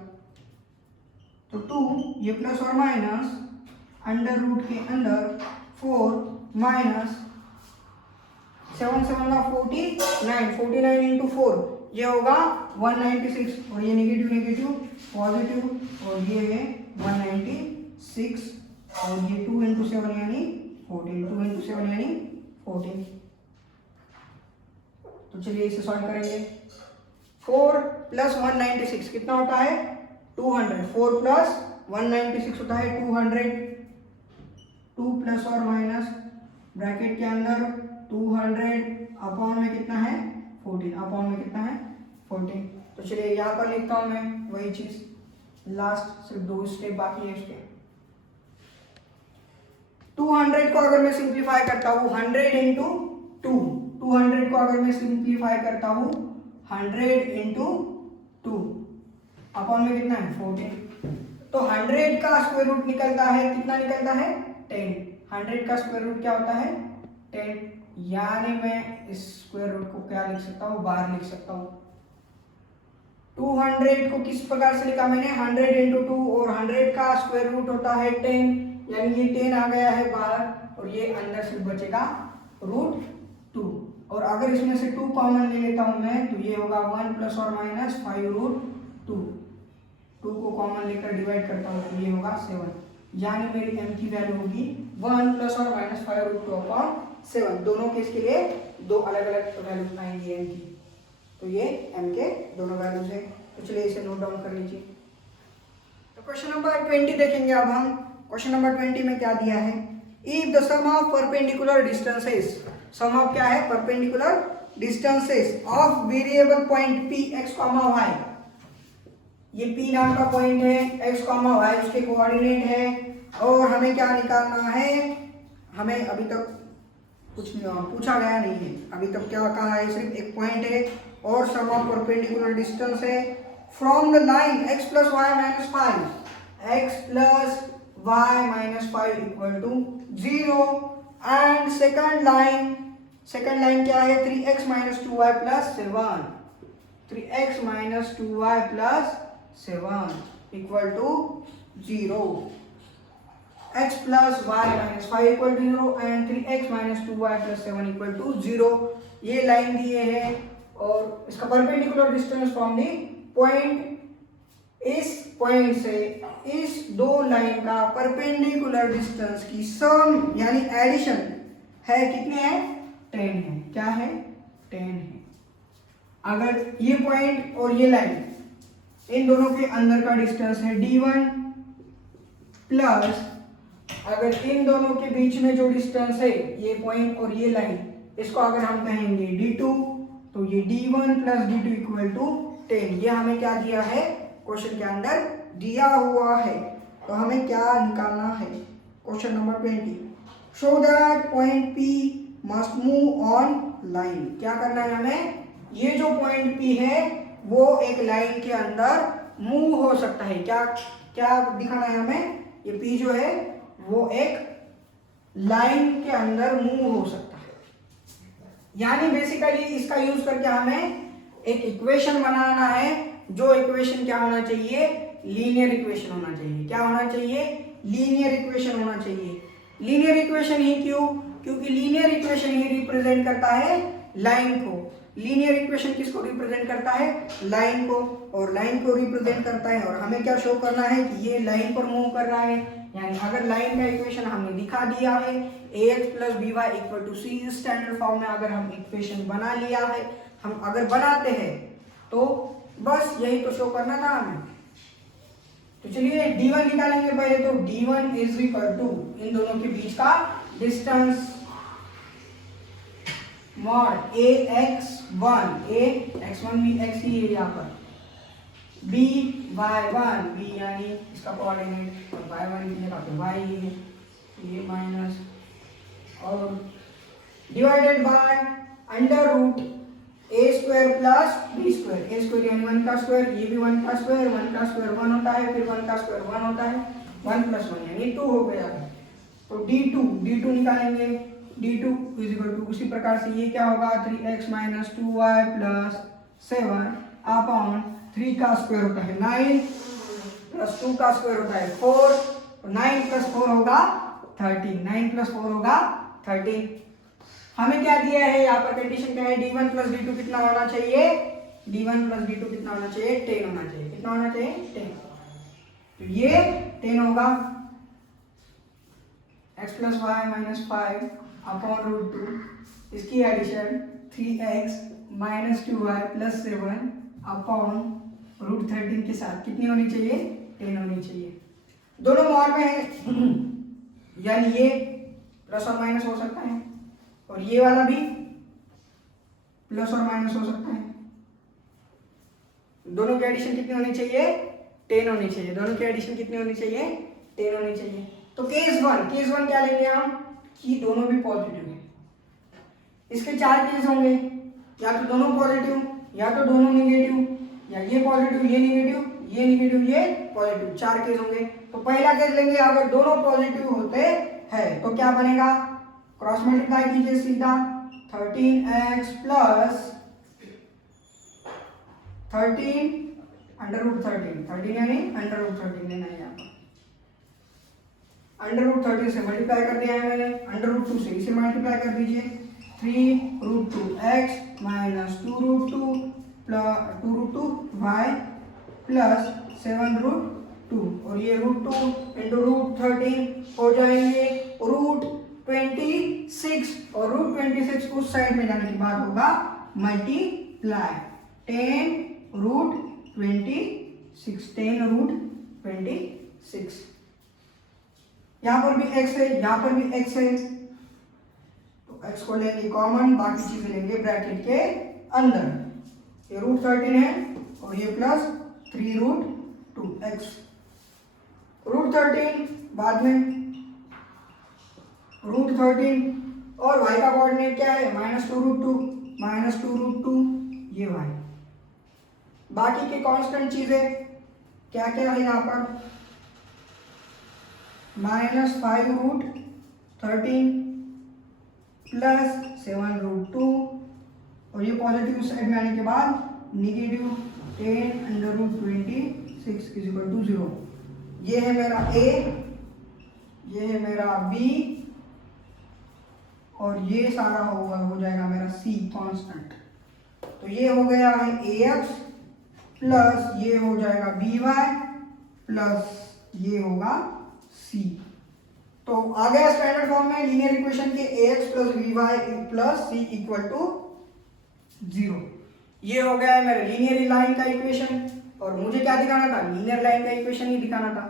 तो 2 ये प्लस और माइनस अंडर रूट के अंदर 4 माइनस 7 7 का 49 इंटू 4 ये होगा 196 और ये नेगेटिव नेगेटिव पॉजिटिव और ये है 196 और ये 2 इंटू 7 यानी 14, 2 इंटू 7 यानी 14। तो चलिए इसे सॉल्व करेंगे। 4 प्लस 196 कितना होता है 200, 4 प्लस 196 होता है 200, 2 प्लस और माइनस ब्रैकेट के अंदर 200 अपॉन में कितना है 14, अपॉन में कितना है 14। तो चलिए यहाँ पर लिखता हूँ मैं वही चीज, लास्ट सिर्फ 2 स्टेप बाकी है इसके। 200 को अगर मैं सिंप्लीफाई करता हूँ 100 इंटू 2, 200 को अगर मैं सिंप्लीफाई करता हूँ 100 इंटू 2 अपॉन में कितना है 14। तो 100 का स्क्वायर रूट निकलता है, कितना निकलता है 10। 100 का स्क्वायर रूट क्या होता है 10, यानी मैं इस स्क्वायर रूट को क्या लिख सकता हूँ, बाहर लिख सकता हूँ। 200 को किस प्रकार से लिखा मैंने 100 इंटू 2 और 100 का स्क्वायर रूट होता है 10, यानी ये 10 आ गया है बाहर और ये अंदर से बचेगा √2। और अगर इसमें से 2 कॉमन ले लेता हूँ मैं तो ये होगा 1 प्लस और माइनस 5√2। 2 को कॉमन लेकर डिवाइड करता हूँ तो ये होगा 7, यानी मेरी m की वैल्यू होगी 1 प्लस और माइनस 5√2 अपॉन 7। दोनों केस के लिए दो अलग अलग वैल्यूज आएंगी m की, तो ये m के दोनों वैल्यूज है। तो चलिए इसे नोट डाउन कर लीजिए। तो क्वेश्चन नंबर 20 देखेंगे अब हम। क्वेश्चन नंबर 20 में क्या दिया है, if the sum of perpendicular distances, sum of क्या है perpendicular distances of variable point p x, y, ये p नाम का पॉइंट है, x, y उसके कोऑर्डिनेट है और हमें क्या निकालना है, हमें अभी तक कुछ पूछा गया नहीं है, अभी तक क्या कहा है, सिर्फ एक पॉइंट है और सम ऑफ परपेंडिकुलर डिस्टेंस है from the line x plus y minus 5, x plus y minus 5 equal to 0 and second line क्या है 3x minus 2y plus 7, 3x minus 2y plus 7 equal to 0, x plus y minus 5 equal to 0 and 3x minus 2y plus 7 equal to 0। ये line दिए है और इसका perpendicular distance from the point, इस point से इस दो लाइन का परपेंडिकुलर डिस्टेंस की सम यानी एडिशन है, कितने हैं 10 है, क्या है 10 है। अगर ये पॉइंट और ये लाइन इन दोनों के अंदर का डिस्टेंस है d1 प्लस अगर इन दोनों के बीच में जो डिस्टेंस है ये पॉइंट और ये लाइन, इसको अगर हम कहेंगे d2, तो ये d1 plus d2 equal to 10। ये हमें क्या दिया है, क्वेश्चन के अंदर दिया हुआ है। तो हमें क्या निकालना है, question number 20, show that point P must move on line. क्या करना है हमें, ये जो पॉइंट P है वो एक लाइन के अंदर मूव हो सकता है। क्या क्या दिखाना है हमें, ये P जो है वो एक लाइन के अंदर मूव हो सकता है, यानी बेसिकली इसका यूज करके हमें एक इक्वेशन बनाना है, जो इक्वेशन क्या होना चाहिए, लीनियर इक्वेशन होना चाहिए। क्या होना चाहिए, लीनियर इक्वेशन होना चाहिए। लीनियर इक्वेशन ही क्यों, क्योंकि लीनियर इक्वेशन ही रिप्रेजेंट करता है लाइन को। लीनियर इक्वेशन किसको रिप्रेजेंट करता है, लाइन को, और लाइन को रिप्रेजेंट करता है। और हमें क्या शो करना है कि ये लाइन पर मूव कर रहा है, यानी अगर लाइन का इक्वेशन हमने दिखा दिया है ax plus b y equal to c, standard form में अगर हम इक्वेशन बना लिया है, हम अगर बनाते हैं तो बस यही तो शो करना था हमें। तो चलिए d1 निकालेंगे पहले। तो d1 इज इक्वल टू इन दोनों के बीच का डिस्टेंस मॉड ax1, ax1 भी x ही है यहाँ पर, by1 b यानी इसका कोऑर्डिनेट, और y1 की जगह पे y ही है, ये माइनस और divided by under root a square plus b square. a square यानी 1 का स्क्वायर, ये भी 1 का स्क्वायर, 1 का स्क्वायर 1 होता है, फिर 1 का स्क्वायर 1 होता है, 1 प्लस 1 यानी 2 हो गया। तो d2 निकालेंगे, d2 इज इक्वल टू उसी प्रकार से ये क्या होगा 3x minus 2y plus 7 upon 3 का स्क्वायर होता है 9 प्लस 2 का स्क्वायर होता है 4, 9 प्लस 4 होगा 13, 9 प्लस 4 होगा 13। हमें क्या दिया है यहाँ पर, कंडीशन क्या है, d1 प्लस d2 कितना होना चाहिए, d1 प्लस d2 कितना होना चाहिए, 10 होना चाहिए। कितना होना चाहिए, 10। तो ये 10 होगा x plus y minus 5 upon root 2, इसकी addition 3x minus 2y plus 7 upon root 13 के साथ कितनी होनी चाहिए, 10 होनी चाहिए। दोनों मॉड में है यानी ये प्लस और माइनस हो सकता है, और ये वाला भी प्लस और माइनस हो सकता है। दोनों की एडिशन कितनी होनी चाहिए, 10 होनी चाहिए। दोनों की एडिशन कितनी होनी चाहिए, 10 होनी चाहिए। तो केस वन क्या लेंगे हम, कि दोनों भी पॉजिटिव है। इसके 4 केस होंगे, या तो दोनों पॉजिटिव, या तो दोनों निगेटिव, या ये पॉजिटिव ये निगेटिव, ये निगेटिव ये पॉजिटिव, 4 केस होंगे। तो पहला केस लेंगे, अगर दोनों पॉजिटिव होते हैं तो क्या बनेगा, क्रॉस मल्टीप्लाई कीजिए सीधा, 13x प्लस 13 अंडर रूट 13 यानी अंडर रूट 13 लेना है यहाँ पर। अंडर रूट 13 से मल्टीप्लाई कर दिया है मैंने, अंडर रूट 2 से इसे मल्टीप्लाई कर दीजिए, 3 root 2x minus 2 root 2 plus 2 root 2 y plus 7 root 2, और ये रूट 2 इंटू रूट 13 हो जाएंगे रूट 26, और रूट 26 उस साइड में जाने के बाद होगा मल्टीप्लाई 10 रूट 26, 10 रूट 26। यहाँ पर भी x है, यहाँ पर भी x है, तो x को लेंगे कॉमन, बाकी चीजें लेंगे ब्रैकेट के अंदर। ये रूट 13 है और ये प्लस 3 रूट 2x, रूट 13 बाद में रूट 13, और y का कोऑर्डिनेट क्या है, माइनस 2 रूट 2, माइनस 2 रूट 2 ये y। बाकी के कांस्टेंट चीजें क्या क्या है यहाँ पर, माइनस 5 रूट 13 प्लस 7 रूट 2, और ये पॉजिटिव साइड में आने के बाद negative 10 under root 26 is equal to 0। ये है मेरा a, ये है मेरा b, और ये सारा हो जाएगा मेरा c कांस्टेंट। तो ये हो गया है ax प्लस ये हो जाएगा by प्लस ये होगा c। तो आ गया स्टैंडर्ड फॉर्म में लीनियर इक्वेशन के ax plus by plus c equal to 0। ये हो गया है मेरा लीनियर लाइन का इक्वेशन, और मुझे क्या दिखाना था, लीनियर लाइन का इक्वेशन ही दिखाना था।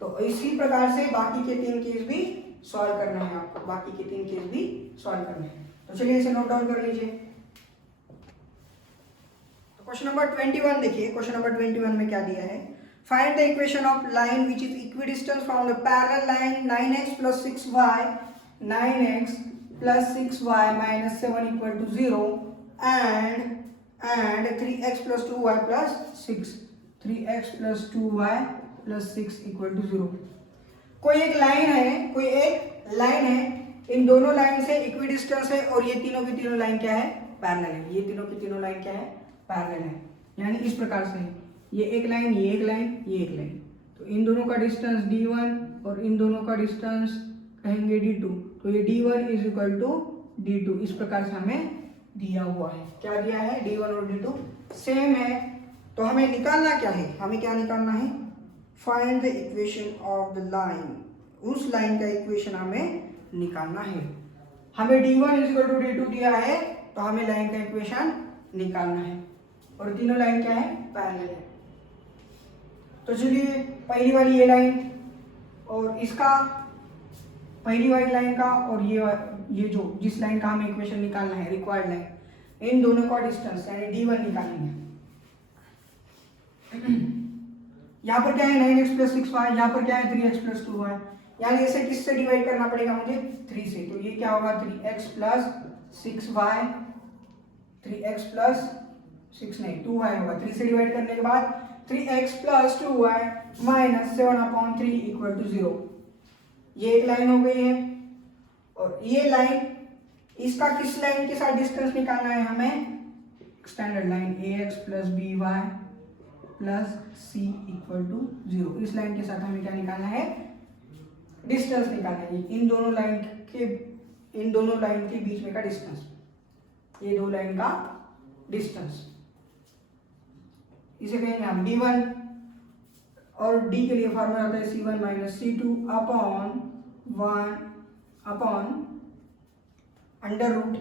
तो इसी प्रकार से बाकी के 3 केस भी सॉल्व करना है आपको, बाकी के 3 केस भी सॉल्व करने हैं। तो चलिए इसे नोट डाउन कर लीजिए। तो क्वेश्चन नंबर 21 देखिए, क्वेश्चन नंबर 21 में क्या दिया है, find the equation of line which is equidistance from the parallel line 9x plus 6y, 9x plus 6y minus 7 equal to 0 and 3x plus 2y plus 6, 3x plus 2y plus 6 equal to 0। कोई एक line है, इन दोनों line से equidistance है, और ये तीनों की तीनों लाइन क्या है, पैरेलल है। ये तीनों की तीनों लाइन क्या है, पैरेलल है। यानी इस प्रकार से ये एक लाइन, ये एक लाइन, ये एक लाइन, तो इन दोनों का डिस्टेंस d1 और इन दोनों का डिस्टेंस कहेंगे d2। तो ये d1 is equal to d2, इस प्रकार से हमें दिया हुआ है। क्या दिया है, d1 और d2 सेम है। तो हमें निकालना क्या है, हमें क्या निकालना है, find the equation of the line, उस लाइन का इक्वेशन हमें निकालना है। हमें d1 is equal to d2 दिया है, तो हमें लाइन का इक्वेशन निकालना है। और तीनों लाइन क्या है, पैरेलल है। तो चलिए पहली वाली ये लाइन और इसका, पहली वाली लाइन का और ये जो जिस लाइन का हमें इक्वेशन निकालना है, रिक्वायर्ड लाइन, इन दोनों का डिस्टेंस यानी d1 निकालेंगे। यहाँ पर क्या है 9x प्लस 6y, यहाँ पर क्या है 3x प्लस 2y, यानी इसे किससे डिवाइड करना पड़ेगा मुझे, 3 से। तो ये क्या होगा 3x plus 6y, 3x plus 6 नहीं 2y होगा। 3 से डिवाइड करने के बाद 3x plus 2y minus 7/3 equal to 0। ये एक लाइन हो गई है। और ये लाइन, इसका किस लाइन के साथ डिस्टेंस निकालना है हमें, standard line ax plus by plus c equal to 0। इस लाइन के साथ हमें क्या निकालना है, डिस्टेंस निकालना है। इन दोनों लाइन के बीच में का डिस्टेंस, ये दो लाइन का डिस्टेंस, इसे कहेंगे हम d1। और d के लिए फॉर्मूला होता है c1 minus c2 upon 1 upon under root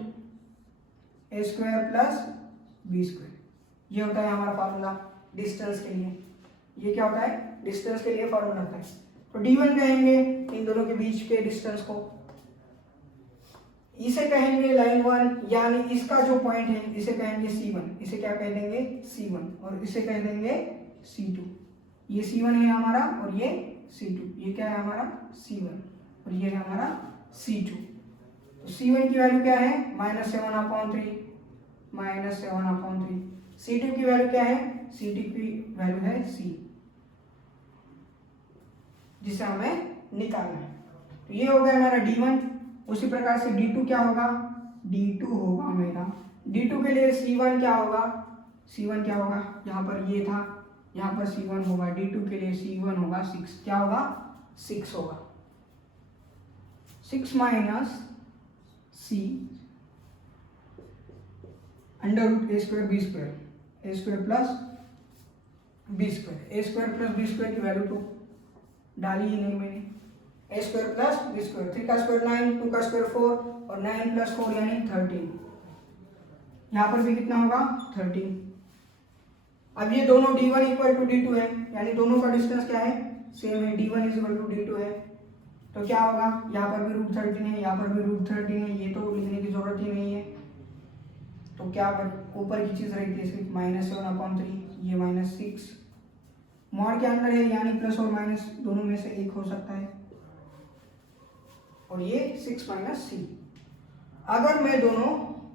a square plus b square. ये होता है हमारा फॉर्मूला डिस्टेंस के लिए। ये क्या होता है, डिस्टेंस के लिए फॉर्मूला होता है। तो d1 कहेंगे इन दोनों के बीच के डिस्टेंस को, इसे कहेंगे लाइन 1, यानी इसका जो पॉइंट है इसे कहेंगे c1, इसे क्या कह देंगे c1, और इसे कह देंगे c2। ये c1 है हमारा और ये c2, ये क्या है हमारा c1 और ये है हमारा c2। तो c1 की वैल्यू क्या है -7/3, -7/3। c2 की वैल्यू क्या है, c2 की वैल्यू है c, जिसे हमें निकालना है। तो ये हो गया हमारा d1। उसी प्रकार से d2 क्या होगा, d2 होगा मेरा, d2 के लिए c1 क्या होगा, c1 क्या होगा, यहाँ पर ये था, यहाँ पर c1 होगा, d2 के लिए c1 होगा 6, क्या होगा 6 होगा, 6 minus c under root a square b square, a square plus b square, a square plus b square की वैल्यू तो डाली ही नहीं मैंने, a square plus b square, 3 का स्क्वायर 9, 2 का स्क्वायर 4 और 9 प्लस 4 यानी 13। यहाँ पर भी कितना होगा 13। अब ये दोनों d1 इक्वल टू d2 है, यानी दोनों का डिस्टेंस क्या है, सेम है, d1 इक्वल टू d2 है। तो क्या होगा, यहाँ पर भी रूट 13 है, यहाँ पर भी रूट 13 है, ये तो लिखने की जरूरत ही नहीं है। तो क्या ऊपर की चीज रहती है सिर्फ -7/3, ये -6 मॉड के अंदर है, यानी प्लस और माइनस दोनों में से एक हो सकता है, और ये 6 माइनस c। अगर मैं दोनों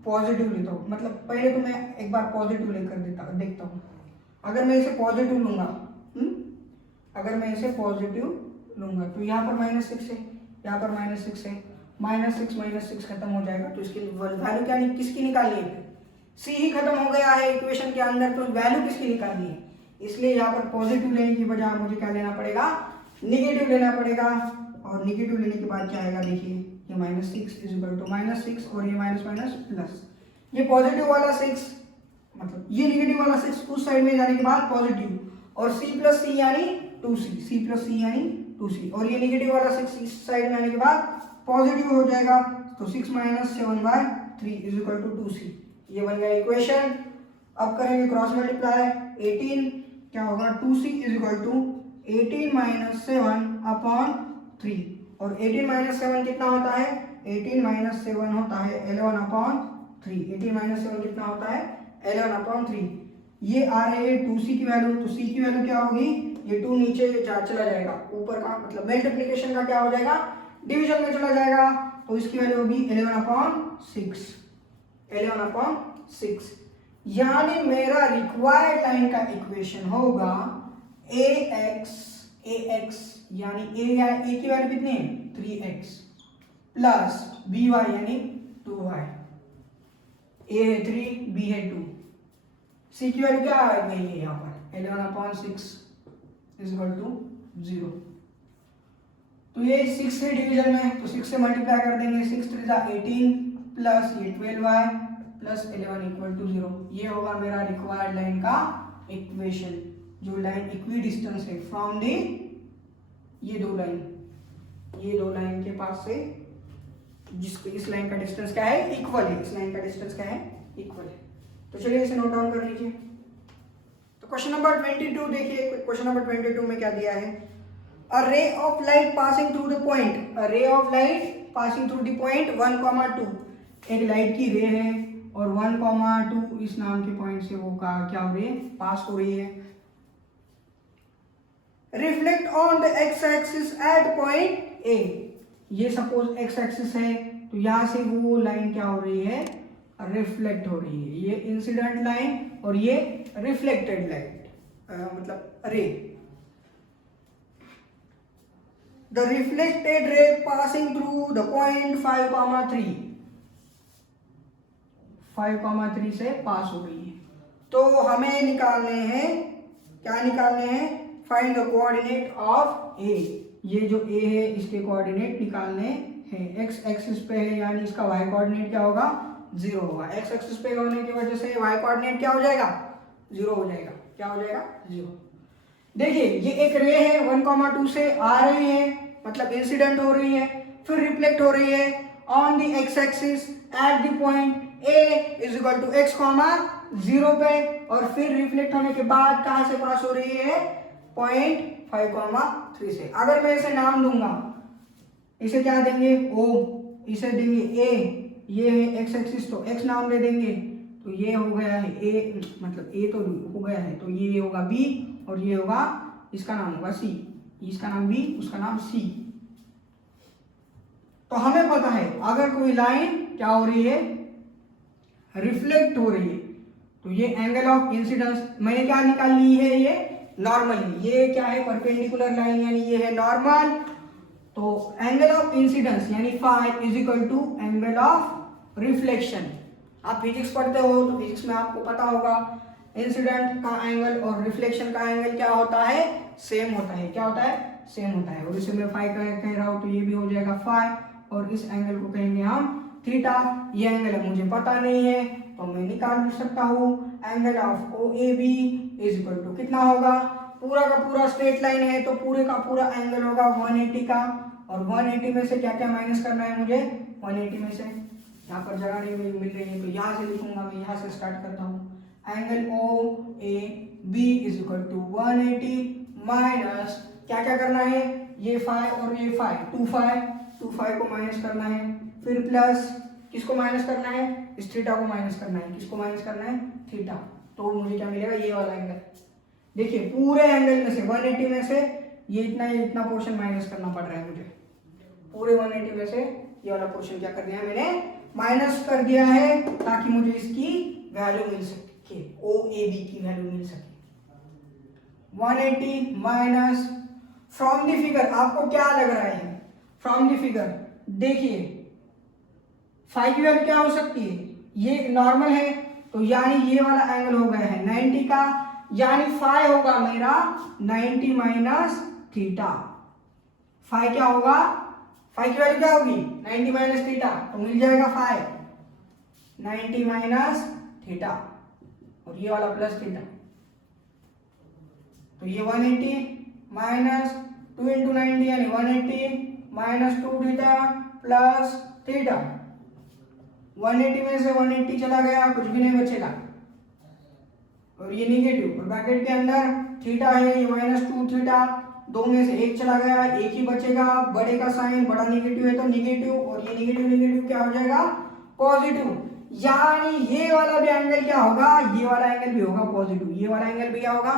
पॉजिटिव लेता हूँ, मतलब पहले तो मैं एक बार पॉजिटिव लेकर देखता हूँ। अगर मैं इसे पॉजिटिव लूंगा, अगर मैं इसे पॉजिटिव लूंगा तो यहाँ पर -6 है, यहाँ पर -6 है, -6 खत्म हो जाएगा। तो इसकी वैल्यू क्या किसकी निकालनी है, c ही खत्म हो गया है इक्वेशन के अंदर, तो वैल्यू किसकी निकालनी है। इसलिए यहाँ पर पॉजिटिव लेने की बजाय मुझे क्या लेना पड़ेगा, निगेटिव लेना पड़ेगा। और निगेटिव लेने के बाद क्या आएगा, देखिए ये -6 इक्वल टू -6 और ये माइनस माइनस प्लस, ये पॉजिटिव वाला 6 मतलब ये निगेटिव वाला 6 उस साइड में जाने के बाद पॉजिटिव, और c प्लस सी यानी 2c, c प्लस सी यानी 2c, और ये निगेटिव वाला 6 इस साइड में आने के बाद पॉजिटिव हो जाएगा। तो 6 minus 7/3 is equal to 2c, ये बन गया इक्वेशन। अब करेंगे क्रॉस मल्टीप्लाई, 18 क्या होगा 2c is equal to 18 minus 7/3, और 18 माइनस 7 कितना होता है, 18 माइनस 7 होता है 11/3, 18 माइनस 7 कितना होता है 11/3। ये आ रही है 2c की वैल्यू, तो c की वैल्यू क्या होगी, ये 2 नीचे चला जाएगा, ऊपर का मतलब मल्टीप्लिकेशन का क्या हो जाएगा, डिवीजन में चला जाएगा, तो इसकी वैल्यू होगी 11/6, 11/6। यानी मेरा रिक्वायर्ड लाइन का इक्वेशन होगा ax यानी a की वैल्यू कितनी है 3x प्लस by यानी 2y, a है 3 b है 2, c की वैल्यू क्या आ गई है यहाँ पर 11/6 इज इक्वल टू 0। तो ये 6 है डिवीजन में, तो 6 से मल्टीप्लाई कर देंगे, 6 3 जा 18 प्लस ये 12y प्लस 11 इक्वल टू 0। ये होगा मेरा रिक्वायर्ड लाइन का इक्वेशन, जो लाइन इक्वी डिस्टेंस है फ्रॉम दी ये दो लाइन के पास से, जिसको इस लाइन का डिस्टेंस क्या है इक्वल है, इस लाइन का डिस्टेंस क्या है इक्वल है। तो चलिए इसे नोट डाउन कर लीजिए। तो क्वेश्चन नंबर 22 देखिए, क्वेश्चन नंबर 22 में क्या दिया है, a ray of light passing through the point, a ray of light passing through the point 1, 2, एक लाइट की रे है और 1, 2 इस नाम के पॉइंट से वो का क्या हो रही है, पास हो रही है। Reflect on the x axis eight point A, ये सपोज एक्स एक्सिस है तो यहां से वो लाइन क्या हो रही है, रिफ्लेक्ट हो रही है, ये इंसिडेंट लाइन और ये रिफ्लेक्टेड लाइट, मतलब रे। The reflected ray passing through the point 5, 3 से पास हो रही है। तो हमें निकालने हैं, क्या निकालने हैं, फाइंड द कोऑर्डिनेट ऑफ ए, ये जो ए है इसके कोऑर्डिनेट निकालने हैं। एक्स एक्सिस पे है यानी इसका वाई कोऑर्डिनेट क्या होगा, 0 होगा। एक्स एक्सिस पे होने की वजह से वाई कोऑर्डिनेट क्या हो जाएगा, 0 हो जाएगा। क्या हो जाएगा, 0। देखिए ये एक रे है 1, 2 से आ रही है, मतलब इंसिडेंट हो रही है, फिर रिफ्लेक्ट हो रही है on the x axis at the point a is equal to x, 0 पे, और फिर रिफ्लेक्ट होने के बाद कहां से पास हो रही है, पॉइंट 5, 3 से। अगर मैं इसे नाम दूंगा, इसे क्या देंगे, o, इसे देंगे a, ये है x एक्सिस तो x नाम दे देंगे, तो ये हो गया है a, मतलब a तो हो गया है, तो ये होगा b और ये होगा, इसका नाम होगा c, इसका नाम b, उसका नाम c। तो हमें पता है अगर कोई लाइन क्या हो रही है, रिफ्लेक्ट हो रही है, तो ये एंगल ऑफ इंसिडेंस मैंने क्या निकाल ली है, ये नॉर्मल है, ये क्या है, परपेंडिकुलर लाइन यानी ये है नॉर्मल। तो एंगल ऑफ इंसिडेंस यानी phi is equal to angle of reflection. आप फिजिक्स पढ़ते हो तो फिजिक्स में आपको पता होगा इंसिडेंट का एंगल और रिफ्लेक्शन का एंगल क्या होता है, सेम होता है। क्या होता है, सेम होता है। और इसे मैं फाई कह रहा हूं तो ये भी हो जाएगा फाई, और इस एंगल को कहेंगे हम थीटा। ये एंगल मुझे पता नहीं है तो मैं निकाल सकता हूँ, angle of O A B is equal to कितना होगा, पूरा का पूरा स्ट्रेट लाइन है तो पूरे का पूरा एंगल होगा 180 का, और 180 में से क्या क्या माइनस करना है मुझे, 180 में से यहाँ पर जगह नहीं मिल रही है तो यहाँ से लिखूंगा, मैं यहाँ से स्टार्ट करता हूँ। Angle O A B is equal to 180 minus क्या क्या करना है, ये फाई और ये फाई, 2 फाई को माइनस करना है, फिर प्लस किसको माइनस करना है, इस थीटा को माइनस करना है, किसको माइनस करना है, थीटा। तो मुझे क्या मिलेगा, ये वाला एंगल। देखिए पूरे एंगल में से 180 में से ये इतना पोर्शन माइनस करना पड़ रहा है मुझे, पूरे 180 में से ये वाला पोर्शन क्या कर दिया है मैंने, माइनस कर दिया है, ताकि मुझे इसकी वैल्यू मिल सके, ओ ए बी की वैल्यू मिल सके। 180 माइनस फ्रॉम द फिगर, आपको क्या लग रहा है फ्रॉम द फिगर, देखिए फाई की वैल्यू क्या हो सकती है, ये नॉर्मल है तो यानी ये वाला एंगल हो गया है 90 का, यानी फाई होगा मेरा 90 माइनस थीटा। फाई क्या होगा, फाई की वैल्यू क्या होगी 90 माइनस थीटा, तो मिल जाएगा फाई 90 माइनस थीटा, और ये वाला प्लस थीटा, तो ये 180 माइनस 2 इंटू 90 यानी 180 माइनस 2 थीटा प्लस थीटा। 180 में से 180 चला गया, कुछ भी नहीं बचेगा, और ये निगेटिव, और ब्रैकेट के अंदर थीटा है, ये -2 थीटा, 2 में से 1 चला गया, 1 ही बचेगा, बड़े का साइन बड़ा निगेटिव है तो निगेटिव, और ये निगेटिव क्या हो जाएगा, पॉजिटिव। यानी ये वाला भी एंगल क्या होगा, ये वाला एंगल भी होगा पॉजिटिव, ये वाला एंगल भी क्या होगा,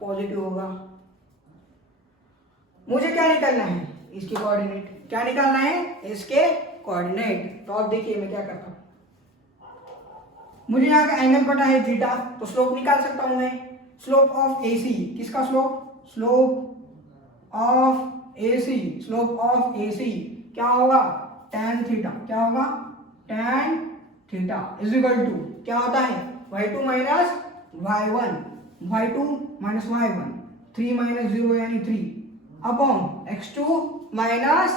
पॉजिटिव होगा। मुझे क्या निकालना है, इसके कोऑर्डिनेट। क्या निकालना है, इसके कोऑर्डिनेट। तो अब देखिए मैं क्या करता हूं, मुझे यहाँ का एंगल पता है थीटा, तो स्लोप निकाल सकता हूं मैं। स्लोप ऑफ एसी, किसका slope, slope of AC, slope of AC क्या होगा, tan थीटा, क्या होगा tan theta is equal to क्या होता है, y2 minus y1, y2 minus y1, 3 minus 0 यानी 3 upon x2 minus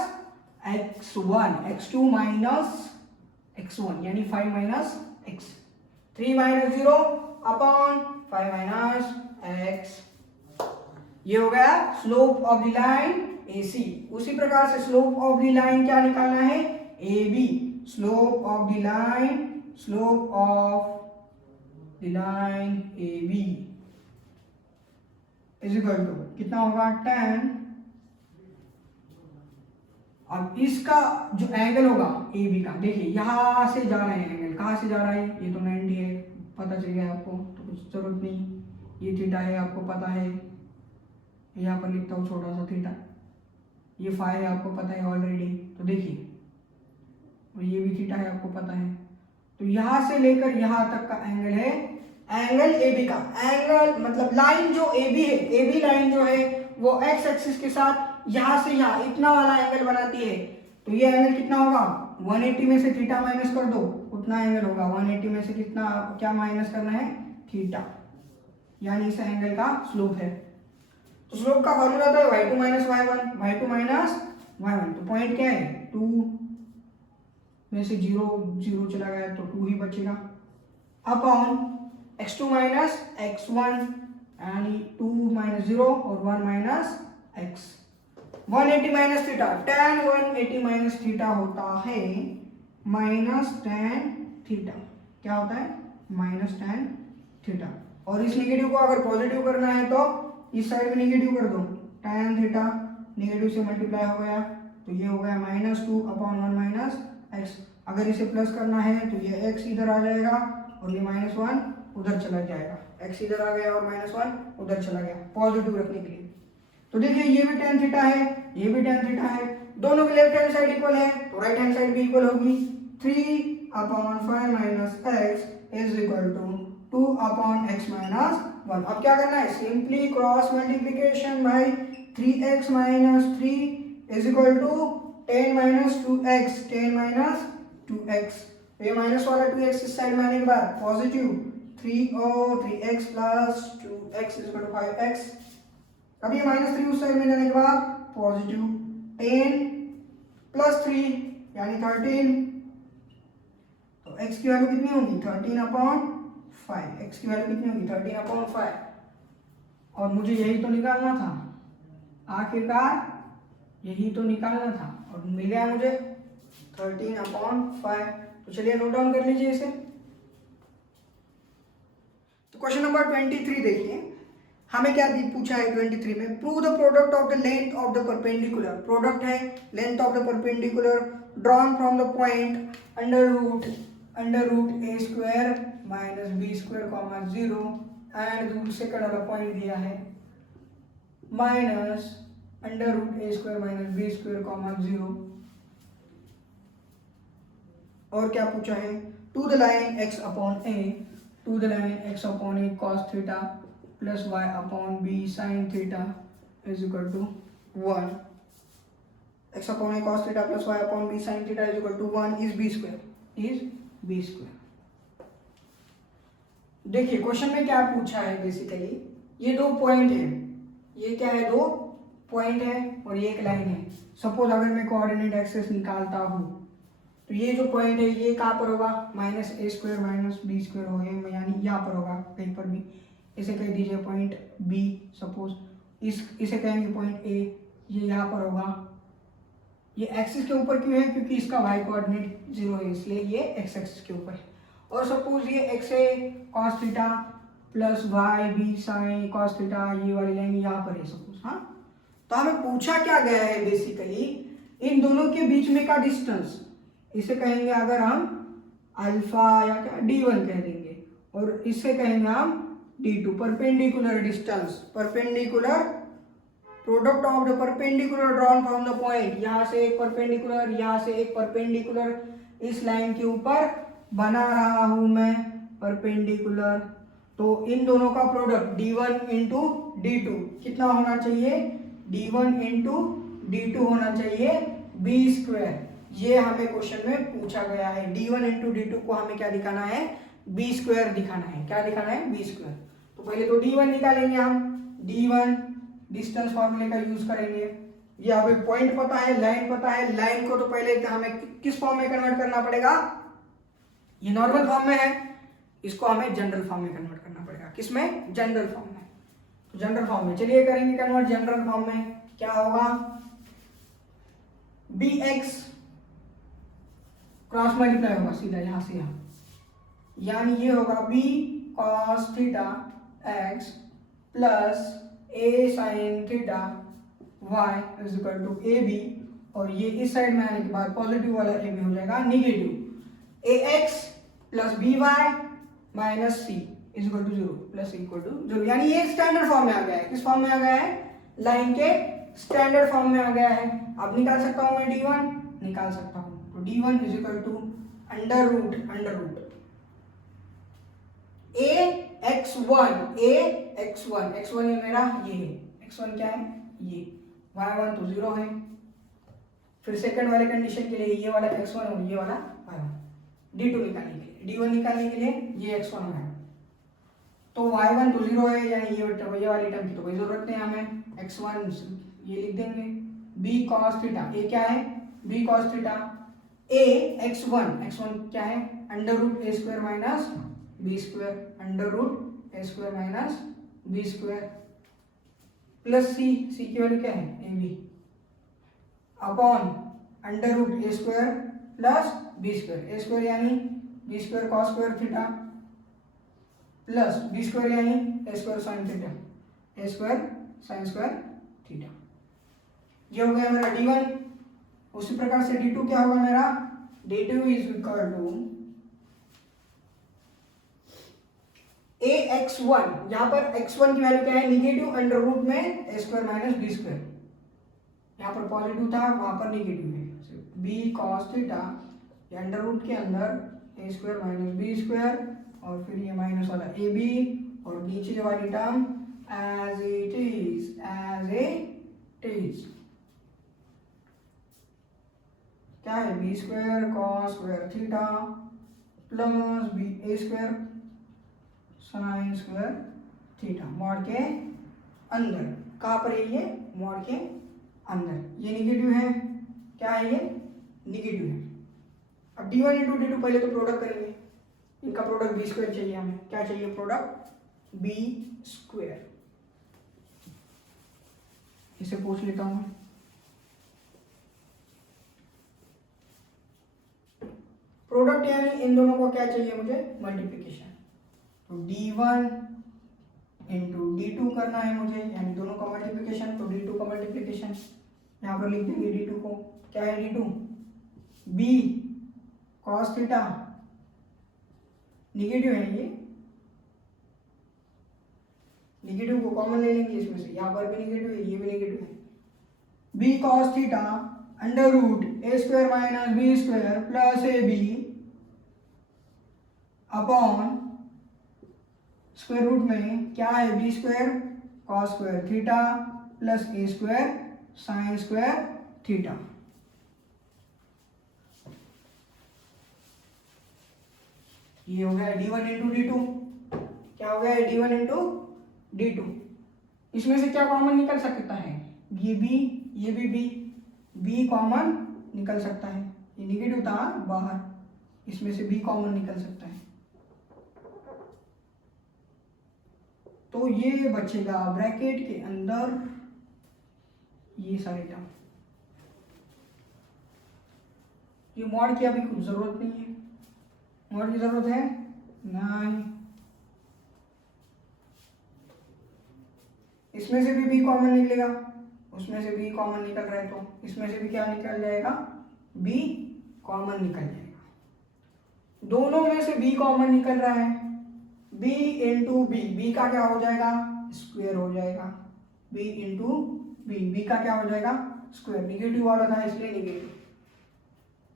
x1, x2 minus x1 यानी 5 minus x, 3 minus 0 upon 5 minus x। ये हो गया slope of the line AC। उसी प्रकार से स्लोप ऑफ द लाइन क्या निकालना है, AB, slope of the line, slope of the line AB is equal to कितना होगा tan। अब इसका जो एंगल होगा ए बी का, देखिए यहां से जा रहा है एंगल, कहां से जा रहा है, ये तो 90 है, पता चल गया आपको, तो कुछ जरूरत नहीं। ये थीटा है आपको पता है, यहाँ पर लिखता हूँ छोटा सा थीटा, ये फाई है आपको पता है ऑलरेडी। तो देखिए और ये भी थीटा है आपको पता है, तो यहां से लेकर यहां तक का एंगल है एंगल ए बी का। एंगल मतलब लाइन जो ए बी है, ए बी लाइन जो है वो एक्स एक्सिस के साथ यहां से यहां इतना वाला एंगल बनाती है। तो ये एंगल कितना होगा, 180 में से थीटा माइनस कर दो, उतना एंगल होगा। 180 में से कितना क्या माइनस करना है, थीटा, यानी इस एंगल का स्लोप है। तो स्लोप का फॉर्मूला होता है y2 minus y1, y2 minus y1। तो पॉइंट क्या है 2 में से 0 0 चला गया तो 2 ही बचेगा, अपॉन x2 माइनस x1 यानी 2 माइनस 0 और 1 minus x। 180 minus theta, tan 180 minus theta होता है माइनस tan थीटा। क्या होता है, माइनस tan थीटा। और इस नेगेटिव को अगर पॉजिटिव करना है तो इस साइड में नेगेटिव कर दो, tan थीटा नेगेटिव से मल्टीप्लाई हो गया तो ये हो गया -2 अपॉन 1 माइनस x। अगर इसे प्लस करना है तो ये x इधर आ जाएगा और ये -1 उधर चला जाएगा, x इधर आ गया और -1 उधर चला गया पॉजिटिव रखने के लिए। तो देखिए ये भी tan थीटा है, ये भी tan थीटा है, दोनों की लेफ्ट हैंड साइड इक्वल है तो राइट हैंड साइड भी इक्वल होगी। 3 upon 5 minus x is equal to 2 upon x minus 1। अब क्या करना है, सिंपली क्रॉस मल्टीप्लीकेशन भाई। 3x minus 3 is equal to 10 minus 2x, 10 minus 2x। ये माइनस वाला 2x इस साइड में आने के बाद positive 3x plus 2x is equal to 5x। अब ये -3 उस साइड में जाने के बाद पॉजिटिव 10 प्लस 3 यानी 13। तो x की वैल्यू कितनी होगी 13 अपॉन 5, x की वैल्यू कितनी होगी 13 अपॉन 5। और मुझे यही तो निकालना था, आखिरकार यही तो निकालना था और मिल गया मुझे 13 अपॉन 5। तो चलिए नोट डाउन कर लीजिए इसे। तो क्वेश्चन नंबर 23 देखिए, हमें क्या पूछा है 23 में, prove the product of the length of the perpendicular. Product है length of the perpendicular drawn from the point under root a square minus b square comma 0 and दूर सेकंड वाला पॉइंट दिया है minus under root a square minus b square comma 0। और क्या पूछा है, to the line x upon a, to the line x upon a cos theta plus y अपॉन b sin theta is equal to 1। x upon a cos theta plus y अपॉन b sin theta is equal to 1 is b square. देखिए question में क्या पूछा है, basically ये दो point है, ये क्या है, दो पॉइंट है और ये एक लाइन है। सपोज अगर मैं कोऑर्डिनेट एक्सिस निकालता हूँ तो ये जो पॉइंट है ये कहाँ पर होगा, -a square minus b square हो गया, यानी यहाँ पर होगा कहीं पर भी। इसे कह दीजिए पॉइंट B, सपोज इसे कहेंगे पॉइंट A, ये यहाँ पर होगा। ये एक्सिस के ऊपर क्यों है, क्योंकि इसका y कोऑर्डिनेट 0 है इसलिए ये x एक्सिस के ऊपर है। और सपोज ये x है cos theta plus y b sin cos theta, ये वाली लाइन यहाँ पर है सपोज। हाँ, तो हमें पूछा क्या गया है, बेसिकली इन दोनों के बीच में का डिस्टेंस, इसे कहेंगे अगर हम अल्फा या क्या d1 कह देंगे, और इसे कहेंगे हम d2, perpendicular distance, perpendicular product of the perpendicular drawn from the point. यहाँ से एक परपेंडिकुलर, यहाँ से एक परपेंडिकुलर, इस लाइन के ऊपर बना रहा हूं मैं परपेंडिकुलर। तो इन दोनों का प्रोडक्ट d1 इंटू d2 कितना होना चाहिए, d1 इंटू d2 होना चाहिए b स्क्वायर। ये हमें क्वेश्चन में पूछा गया है। d1 इंटू d2 को हमें क्या दिखाना है, b स्क्वायर दिखाना है। क्या दिखाना है, b स्क्वायर। तो पहले तो d1 निकालेंगे हम, d1 डिस्टेंस फॉर्मूले का यूज करेंगे। ये हमें पॉइंट पता है, लाइन पता है, लाइन को तो पहले हमें किस फॉर्म में कन्वर्ट करना पड़ेगा, ये नॉर्मल फॉर्म में है, इसको हमें जनरल फॉर्म में कन्वर्ट करना पड़ेगा। किसमें, जनरल फॉर्म में। तो जनरल फॉर्म में चलिए करेंगे कन्वर्ट जनरल फॉर्म में। क्या होगा, bx क्रॉस मल्टीप्लाई होगा सीधा यहां से यहां, यानी ये होगा b cos theta x plus a sine theta y is equal to a b, और ये इस साइड में आने के बाद पॉजिटिव वाला ए बी हो जाएगा negative a x plus b y minus c is equal to zero plus equal to zero. यानी ये स्टैंडर्ड फॉर्म में आ गया है। किस फॉर्म में आ गया है? लाइन के स्टैंडर्ड फॉर्म में आ गया है। अब निकाल सकता हूं मैं d1, निकाल सकता हूं। तो d1 is equal to under root x1 ये मेरा ये है, x1 क्या है? ये y1 तो 0 है। फिर सेकंड वाले कंडीशन के लिए ये वाला x1 और ये वाला y1। d2 निकालने के लिए, d1 निकालने के लिए ये x1 है, तो y1 तो 0 है, यानी ये वाली टर्म की तो कोई जरूरत नहीं हमें। x1 ये लिख देंगे b cos थीटा, ये क्या है? b cos theta a x1 क्या है? Under root a square minus b square, under root a square minus b square plus c की वैल्यू क्या है? ab upon under root a square plus b square, a square यानी b square cos square theta plus b square यानी a square sin theta, a square sin square theta. ये हो गया मेरा d1। उसी प्रकार से d2 क्या होगा मेरा? d2 is equal to ax1, यहाँ पर x1 की वैल्यू क्या है? निगेटिव अंडर रूट में a square minus b square, यहाँ पर पॉजिटिव था वहां पर निगेटिव है। b cos थीटा ये अंडर रूट के अंदर a square minus b square, और फिर ये माइनस वाला ए बी, और नीचे वाली टर्म एज इट इज क्या है? B square cos square theta plus B A square sine square theta, mod के अंदर। कहाँ पर है ये? मॉड के अंदर। ये निगेटिव है, क्या है ये? निगेटिव है। अब d1 इंटू d2 पहले तो प्रोडक्ट करेंगे, इनका प्रोडक्ट बी स्क्वायर चाहिए हमें। क्या चाहिए? Product b square. इसे पूछ लेता हूं मैं। प्रोडक्ट यानी इन दोनों को क्या चाहिए मुझे? मल्टीप्लिकेशन। तो d1 इंटू d2 करना है मुझे, यानी दोनों का मल्टीप्लिकेशन। तो d2 का मल्टीप्लिकेशन यहाँ पर लिख देंगे d2 को। क्या है d2? b cos theta, negative है ये, निगेटिव को कॉमन ले लेंगे इसमें से, यहाँ पर भी निगेटिव है, ये भी निगेटिव है। b cos theta under root a square minus b square plus a b upon square root में क्या है? b square cos square theta plus a square sine square theta. ये हो गया d1 इंटू d2। क्या हो गया? d1 into d2। इसमें से क्या कॉमन निकल सकता है? ये भी b कॉमन निकल सकता है। ये निगेटिव था बाहर, इसमें से b कॉमन निकल सकता है, तो ये बचेगा ब्रैकेट के अंदर ये सारे टर्म। ये मॉड की अभी कुछ जरूरत नहीं है। मॉड की जरूरत है नहीं। इसमें से भी b कॉमन निकलेगा, उसमें से b कॉमन निकल रहा है, तो इसमें से भी क्या निकल जाएगा? b कॉमन निकल जाएगा। दोनों में से b कॉमन निकल रहा है, b इंटू b का क्या हो जाएगा? स्क्वायर हो जाएगा। b इंटू b का क्या हो जाएगा? स्क्वायर। निगेटिव वाला था इसलिए निगेटिव।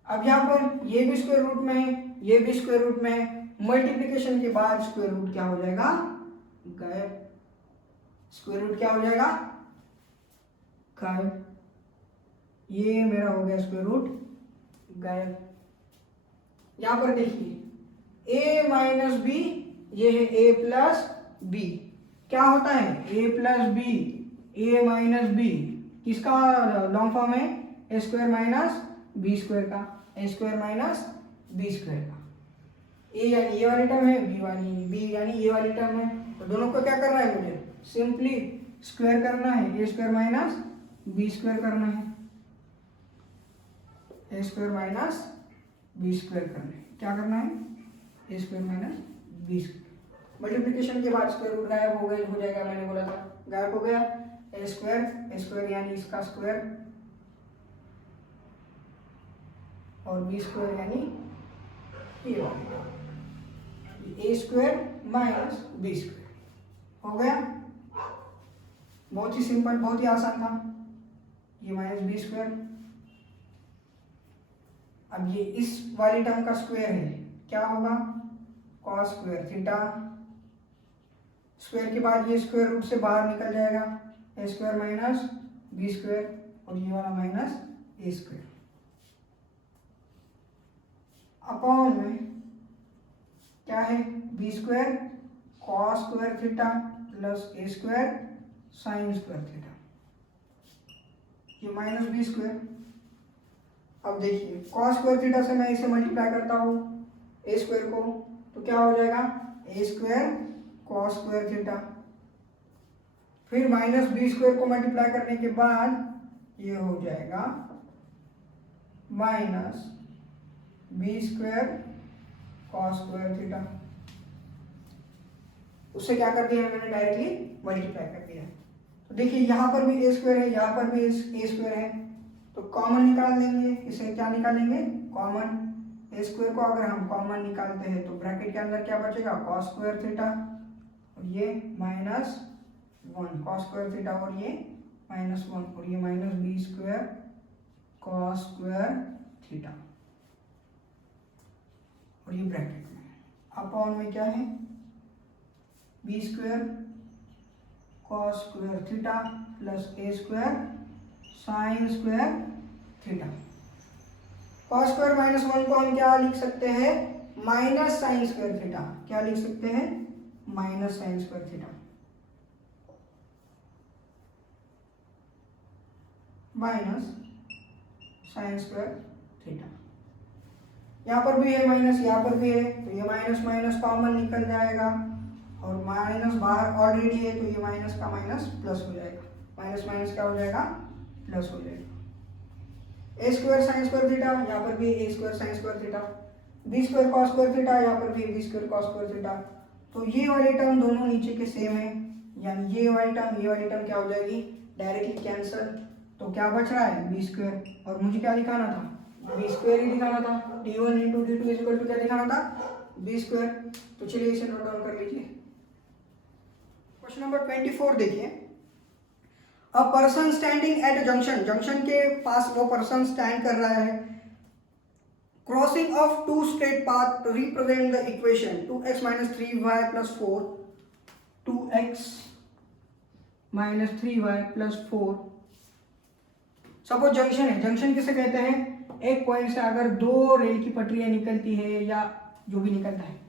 अब यहाँ पर ये भी स्क्वायर रूट में है, ये भी स्क्वायर रूट में है, मल्टीप्लिकेशन के बाद स्क्वायर रूट क्या हो जाएगा? गायब। स्क्वायर रूट क्या हो जाएगा? गायब। ये मेरा हो गया स्क्वायर रूट गायब। यहां पर देखिए a माइनस बी, ये है a प्लस बी। क्या होता है? a plus b, a minus b किसका लॉन्ग फॉर्म है? ए स्क्वायर माइनस बी स्क्वायर का, a square minus B square का। a यानी ये वाली टर्म है, b यानी ये वाली टर्म है, तो दोनों को क्या करना है मुझे? सिंपली स्क्वायर करना है। ए स्क्वायर माइनस बी स्क्वायर करना है, ए स्क्वायर माइनस बी स्क्वायर करना है। क्या करना है? ए square minus B square. Multiplication के बाद स्क्वायर रूट गायब हो जाएगा, मैंने बोला था गायब हो गया। ए स्क्वायर यानी इसका स्क्वायर और बी स्क्वायर यानी ये वाला, ए स्क्वायर माइनस बी स्क्वायर हो गया। बहुत ही सिंपल, बहुत ही आसान था। ये माइनस बी स्क्वायर, अब ये इस वाली टर्म का स्क्वायर है, क्या होगा कॉस स्क्वायर थीटा, स्क्वायर के बाद ये स्क्वायर रूट से बाहर निकल जाएगा, ए स्क्वायर माइनस बी स्क्वायर और ये वाला माइनस ए स्क्वायर अपॉन में क्या है B square cos square theta plus A square sine square theta, ये माइनस बी स्क्वायर। अब देखिए कॉस स्क्वायर थीटा से मैं इसे मल्टीप्लाई करता हूँ ए स्क्वायर को, तो क्या हो जाएगा ए स्क्वायर कॉस स्क्वायर थीटा, फिर माइनस बी स्क्वायर को मल्टीप्लाई करने के बाद ये हो जाएगा minus B square cos square theta. उससे क्या कर दिया मैंने, डायरेक्टली मल्टीप्लाई कर दिया। तो देखिए यहाँ पर भी ए स्क्वायर है, यहाँ पर भी ए स्क्वायर है, तो कॉमन निकाल लेंगे। इसे क्या निकालेंगे कॉमन, ए स्क्वायर को अगर हम कॉमन निकालते हैं तो ब्रैकेट के अंदर क्या बचेगा कॉस स्क्वायर थीटा और ये माइनस 1 कॉस स्क्वायर थीटा और ये माइनस 1 और ये minus B square cos square theta और ये ब्रैकेट में अपॉन में क्या है B square cos square theta plus A square sine square theta. Cos square minus 1 को हम क्या लिख सकते हैं माइनस साइन स्क्वायर थीटा, क्या लिख सकते हैं minus sign square theta, minus sign square theta. यहाँ पर भी है माइनस, यहाँ पर भी है, तो ये माइनस माइनस कॉमन निकल जाएगा और माइनस बाहर ऑलरेडी है तो ये माइनस का माइनस प्लस हो जाएगा, माइनस माइनस क्या हो जाएगा प्लस हो जाएगा। ए स्क्वायर साइन स्क्वायर थीटा, यहाँ पर भी A square sine square theta, B square cos square theta, यहाँ पर भी B square cos square theta. तो ये वाली टर्म दोनों नीचे के सेम है, यानी ये वाली टर्म क्या हो जाएगी डायरेक्टली कैंसिल। तो क्या बच रहा है बी स्क्वायर, और मुझे क्या दिखाना था बी स्क्वायर ही दिखाना था, d1 into d2 equal to क्या दिखाना था बी स्क्वायर। तो चलिए इसे नोट डाउन कर लीजिए। क्वेश्चन नंबर 24 देखिए, a person standing at junction, junction के पास वो पर्सन स्टैंड कर रहा है, crossing of two straight path represent the equation 2x minus 3y plus 4, 2x minus 3y plus 4। Suppose junction है, जंक्शन किसे कहते हैं एक पॉइंट से अगर दो रेल की पटरियां निकलती है या जो भी निकलता है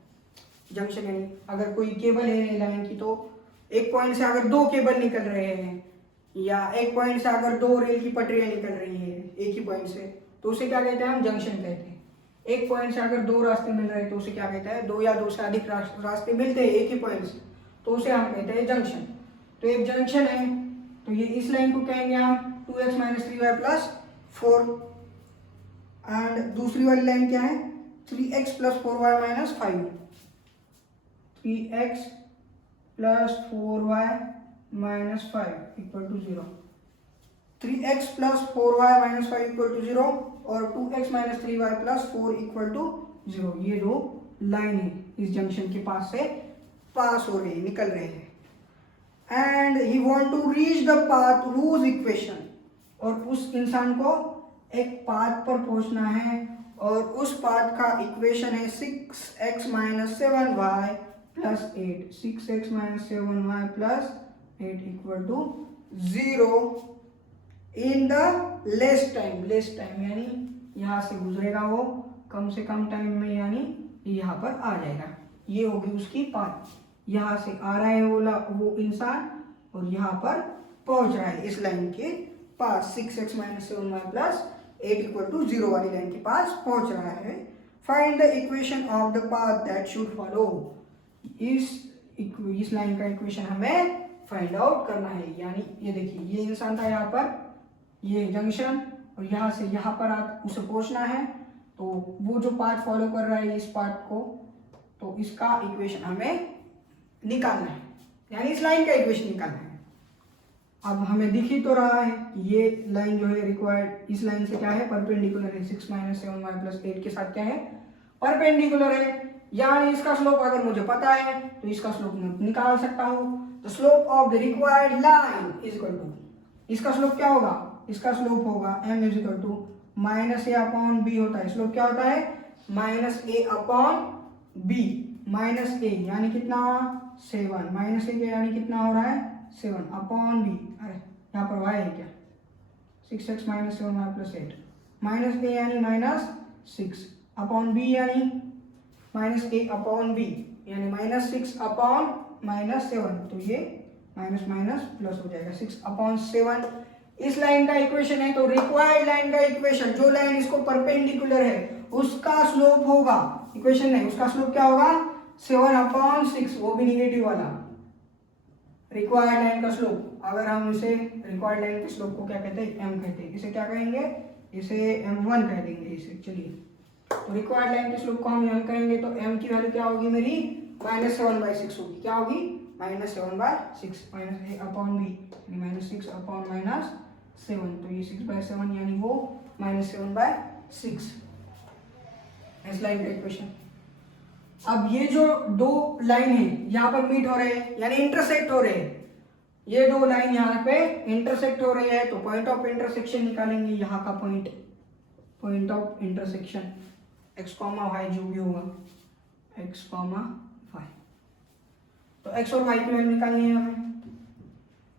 जंक्शन, यानी अगर कोई केबल है लाइन की तो एक पॉइंट से अगर दो केबल निकल रहे हैं या एक पॉइंट से अगर दो रेल की पटरियां निकल रही है एक ही पॉइंट से, तो उसे क्या कहते हैं हम जंक्शन कहते हैं। एक पॉइंट से अगर दो रास्ते मिल रहे हैं तो उसे क्या कहते हैं, दो या दो से अधिक रास्ते मिलते हैं एक ही पॉइंट से तो उसे हम कहते हैं जंक्शन। तो एक जंक्शन है तो ये इस लाइन को कहेंगे हम 2x minus 3y plus 4 and दूसरी वाली लाइन क्या है 3x plus 4y minus 5, 3x plus 4y minus 5 equal to 0, 3x plus 4y minus 5 equal to 0 और 2x minus 3y plus 4 equal to 0। ये दो लाइन है इस जंक्शन के पास से पास हो रही है, निकल रहे हैं। And he want to reach the path whose equation, और उस इंसान को एक पाथ पर पहुंचना है और उस पाथ का इक्वेशन है 6x minus 7y plus 8, 6x minus 7y plus 8 equal to 0 in the less time यानी यहाँ से गुजरेगा वो कम से कम टाइम में, यानी यहाँ पर आ जाएगा। ये होगी उसकी पाथ, यहाँ से आ रहा है वो इंसान और यहाँ पर पहुंच रहा है इस लाइन के पास 6x minus 7y plus 8 equal to 0 वाली लाइन के पास पहुंच रहा है। Find the equation of the path that should follow, इस लाइन का इक्वेशन हमें फाइंड आउट करना है। यानी ये देखिए ये इंसान था यहाँ पर, ये जंक्शन, और यहाँ से यहाँ पर उसे पहुंचना है, तो वो जो पाथ फॉलो कर रहा है इस पाथ को, तो इसका इक्वेशन हमें निकालना है, यानी इस लाइन का इक्वेशन निकालना है। अब हमें दिख ही तो रहा है कि ये लाइन जो है रिक्वायर्ड इस लाइन से क्या है, परपेंडिकुलर है। 6 - 7y + 8 के साथ क्या है, परपेंडिकुलर है। यानी इसका स्लोप अगर मुझे पता है तो इसका स्लोप मैं निकाल सकता हूँ। The slope of the required line is equal to, इसका स्लोप क्या होगा, इसका स्लोप होगा m is equal to -a/b होता है। स्लोप क्या होता है, -a/b, -a यानी कितना 7, -a यानी कितना हो रहा है 7/b। अरे यहाँ पर y है क्या, 6x - 7y + 8, -a यानी -6/b यानी -a/b यानी -6/-7, तो ये माइनस माइनस प्लस हो जाएगा 6/7। इस लाइन का इक्वेशन है, तो रिक्वायर्ड लाइन का इक्वेशन, जो लाइन इसको परपेंडिकुलर है उसका स्लोप होगा, इक्वेशन नहीं उसका स्लोप क्या होगा 7/6, वो भी निगेटिव वाला। रिक्वायर्ड लाइन का स्लोप, अगर हम इसे रिक्वायर्ड लाइन के स्लोप को क्या कहते हैं, m कहते हैं। इसे क्या कहेंगे, इसे m1 कह देंगे इसे। चलिए, तो रिक्वायर्ड लाइन के स्लोप को हम m कहेंगे, तो m की वैल्यू क्या होगी मेरी -7/6 होगी। क्या होगी, -7/6, -a/b यानी -6/-7, तो ये 6/7 यानी वो -7/6। इस लाइन का इक्वेशन। अब ये जो दो लाइन है यहाँ पर मीट हो रहे हैं, यानी इंटरसेक्ट हो रहे हैं। ये दो लाइन यहाँ पे इंटरसेक्ट हो रही है, तो पॉइंट ऑफ इंटरसेक्शन निकालेंगे। यहाँ का point of intersection x, y जो भी होगा, x, y। तो x और y की वैल्यू निकालनी है हमें।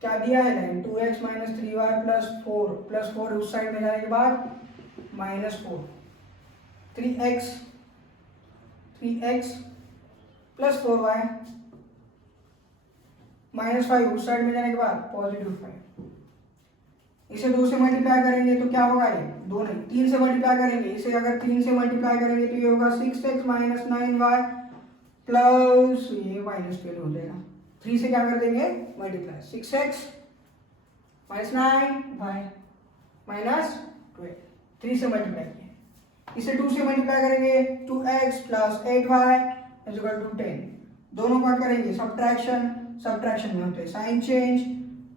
क्या दिया है लाइन, 2x - 3y + 4 + 4 उस साइड में जाने के बाद -4, 3x + 4y -5 उस साइड में जाने के बाद +5। इसे 2 से मल्टीप्लाई करेंगे तो क्या होगा, ये 2 नहीं 3 से मल्टीप्लाई करेंगे। इसे अगर 3 से मल्टीप्लाई करेंगे तो ये होगा 6x - 9y प्लस ये -12 हो जाएगा। 3 से क्या कर देंगे मल्टीप्लाई, 6x - 9y -12, 3 से मल्टीप्लाई किया। इसे 2 से मल्टीप्लाई करेंगे, 2x + 8y = 10। दोनों का करेंगे सब्ट्रैक्शन में होते हैं साइन चेंज,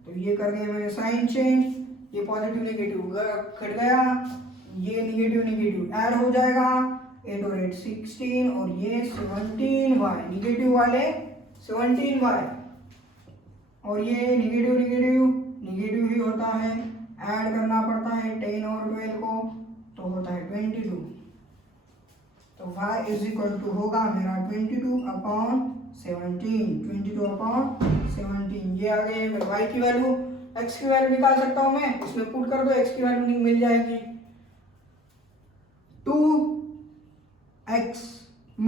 तो ये कर दिया मैंने साइन चेंज। ये पॉजिटिव नेगेटिव घट गया, ये नेगेटिव ऐड हो जाएगा, 8 और 8 16, और ये 17y, निगेटिव वाले 17y, और ये निगेटिव ही होता है, ऐड करना पड़ता है 10 और 12 को, तो होता है 22। तो y = होगा मेरा 22/17, ये आ गई मेरे y की वैल्यू। x की वैल्यू निकाल सकता हूँ मैं, इसमें पुट कर दो, x की वैल्यू मिल जाएगी 2x -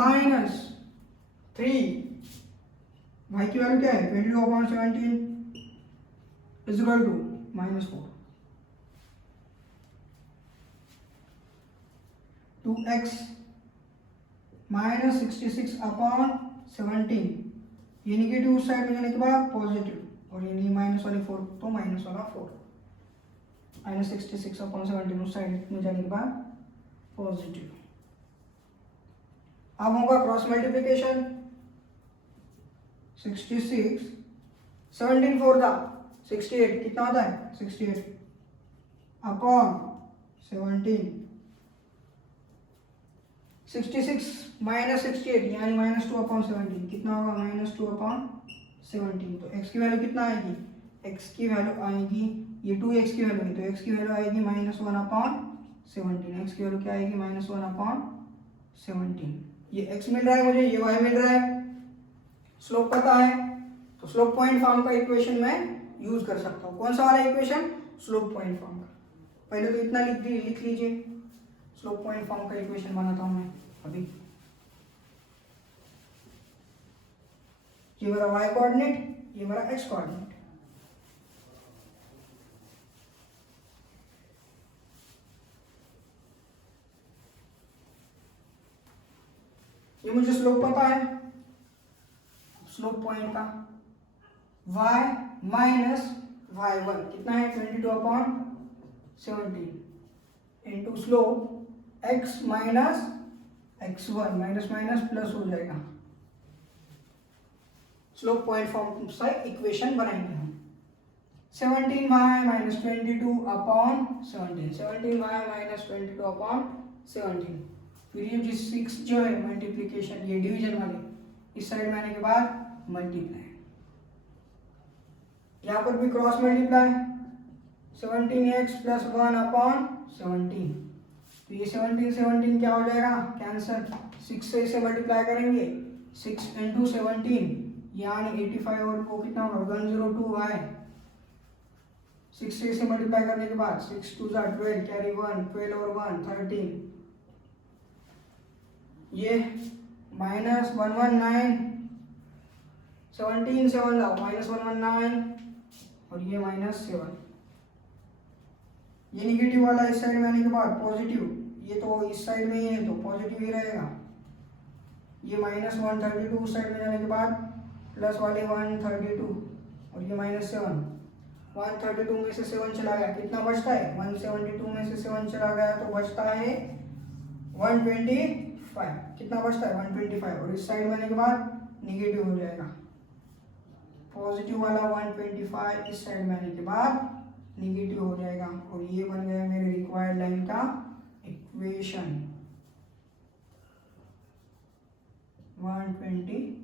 3, y की वैल्यू क्या है 22/17 = -4, 2x - 66/17, ये निगेटिव उस साइड में जाने के बाद पॉजिटिव, और ये नहीं माइनस वाली 4 तो माइनस वाला 4, -66/17 उस साइड में जाने के बाद पॉजिटिव। अब होगा क्रॉस मल्टीप्लिकेशन, 66 17 4 था 68, कितना होता है 68/17, 66 - 68 यानी -2/17, कितना होगा -2/17। तो x की वैल्यू कितना आएगी, x की वैल्यू आएगी, ये 2x की वैल्यू है तो x की वैल्यू आएगी -1/17। x की वैल्यू क्या आएगी -1/17। ये x मिल रहा है मुझे, ये y मिल रहा है, स्लोप पता है, तो स्लोप पॉइंट फॉर्म का इक्वेशन मैं यूज कर सकता हूँ। कौन सा वाला इक्वेशन, स्लोप पॉइंट फॉर्म का। पहले तो इतना लिख लीजिए, स्लोप पॉइंट फॉर्म का इक्वेशन बनाता हूँ मैं अभी। ये मेरा y कोऑर्डिनेट, ये मेरा x कोऑर्डिनेट। ये मुझे स्लोप पता है, स्लोप पॉइंट का y - y1 कितना है 22/17 into slope x - x1, minus minus plus हो जाएगा, स्लोप पॉइंट फॉर्म से इक्वेशन बनाएंगे हम। 17y minus 22 upon 17, 17y minus 22 upon 17। फिर ये जो 6 जो है मल्टीप्लीकेशन, ये डिवीजन वाले इस साइड में आने के बाद मल्टीप्लाई, यहाँ पर भी cross multiply, 17x plus 1 upon 17। तो ये 17 17 क्या हो जाएगा, कैंसर। 6 से इसे मल्टीप्लाई करेंगे, 6 इंटू 17 यानी 85 और वो कितना होगा 102y। 6 से इसे मल्टीप्लाई करने के बाद 6 2 12 कैरी 1, 12 और 1 13, ये माइनस 119, 17 7 लाओ माइनस 119 और ये माइनस 7। ये निगेटिव वाला इस साइड में आने के बाद पॉजिटिव, ये तो इस साइड में ही है तो पॉजिटिव ही रहेगा। ये माइनस 132 उस साइड में जाने के बाद प्लस वाले 132 और ये माइनस 7। 132 में से 7 चला गया, कितना बचता है, 172 में से 7 चला गया तो बचता है 125। कितना बचता है 125, और इस साइड में आने के बाद निगेटिव हो जाएगा, पॉजिटिव वाला 125 इस साइड में आने के बाद निगेटिव हो जाएगा। और ये बन गया मेरे रिक्वायर्ड लाइन का इक्वेशन 125।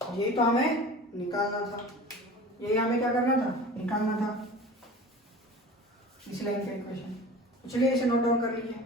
यही तो हमें निकालना था, यही हमें क्या करना था, निकालना था इस लाइन का इक्वेशन। चलिए इसे नोट डाउन कर लीजिए।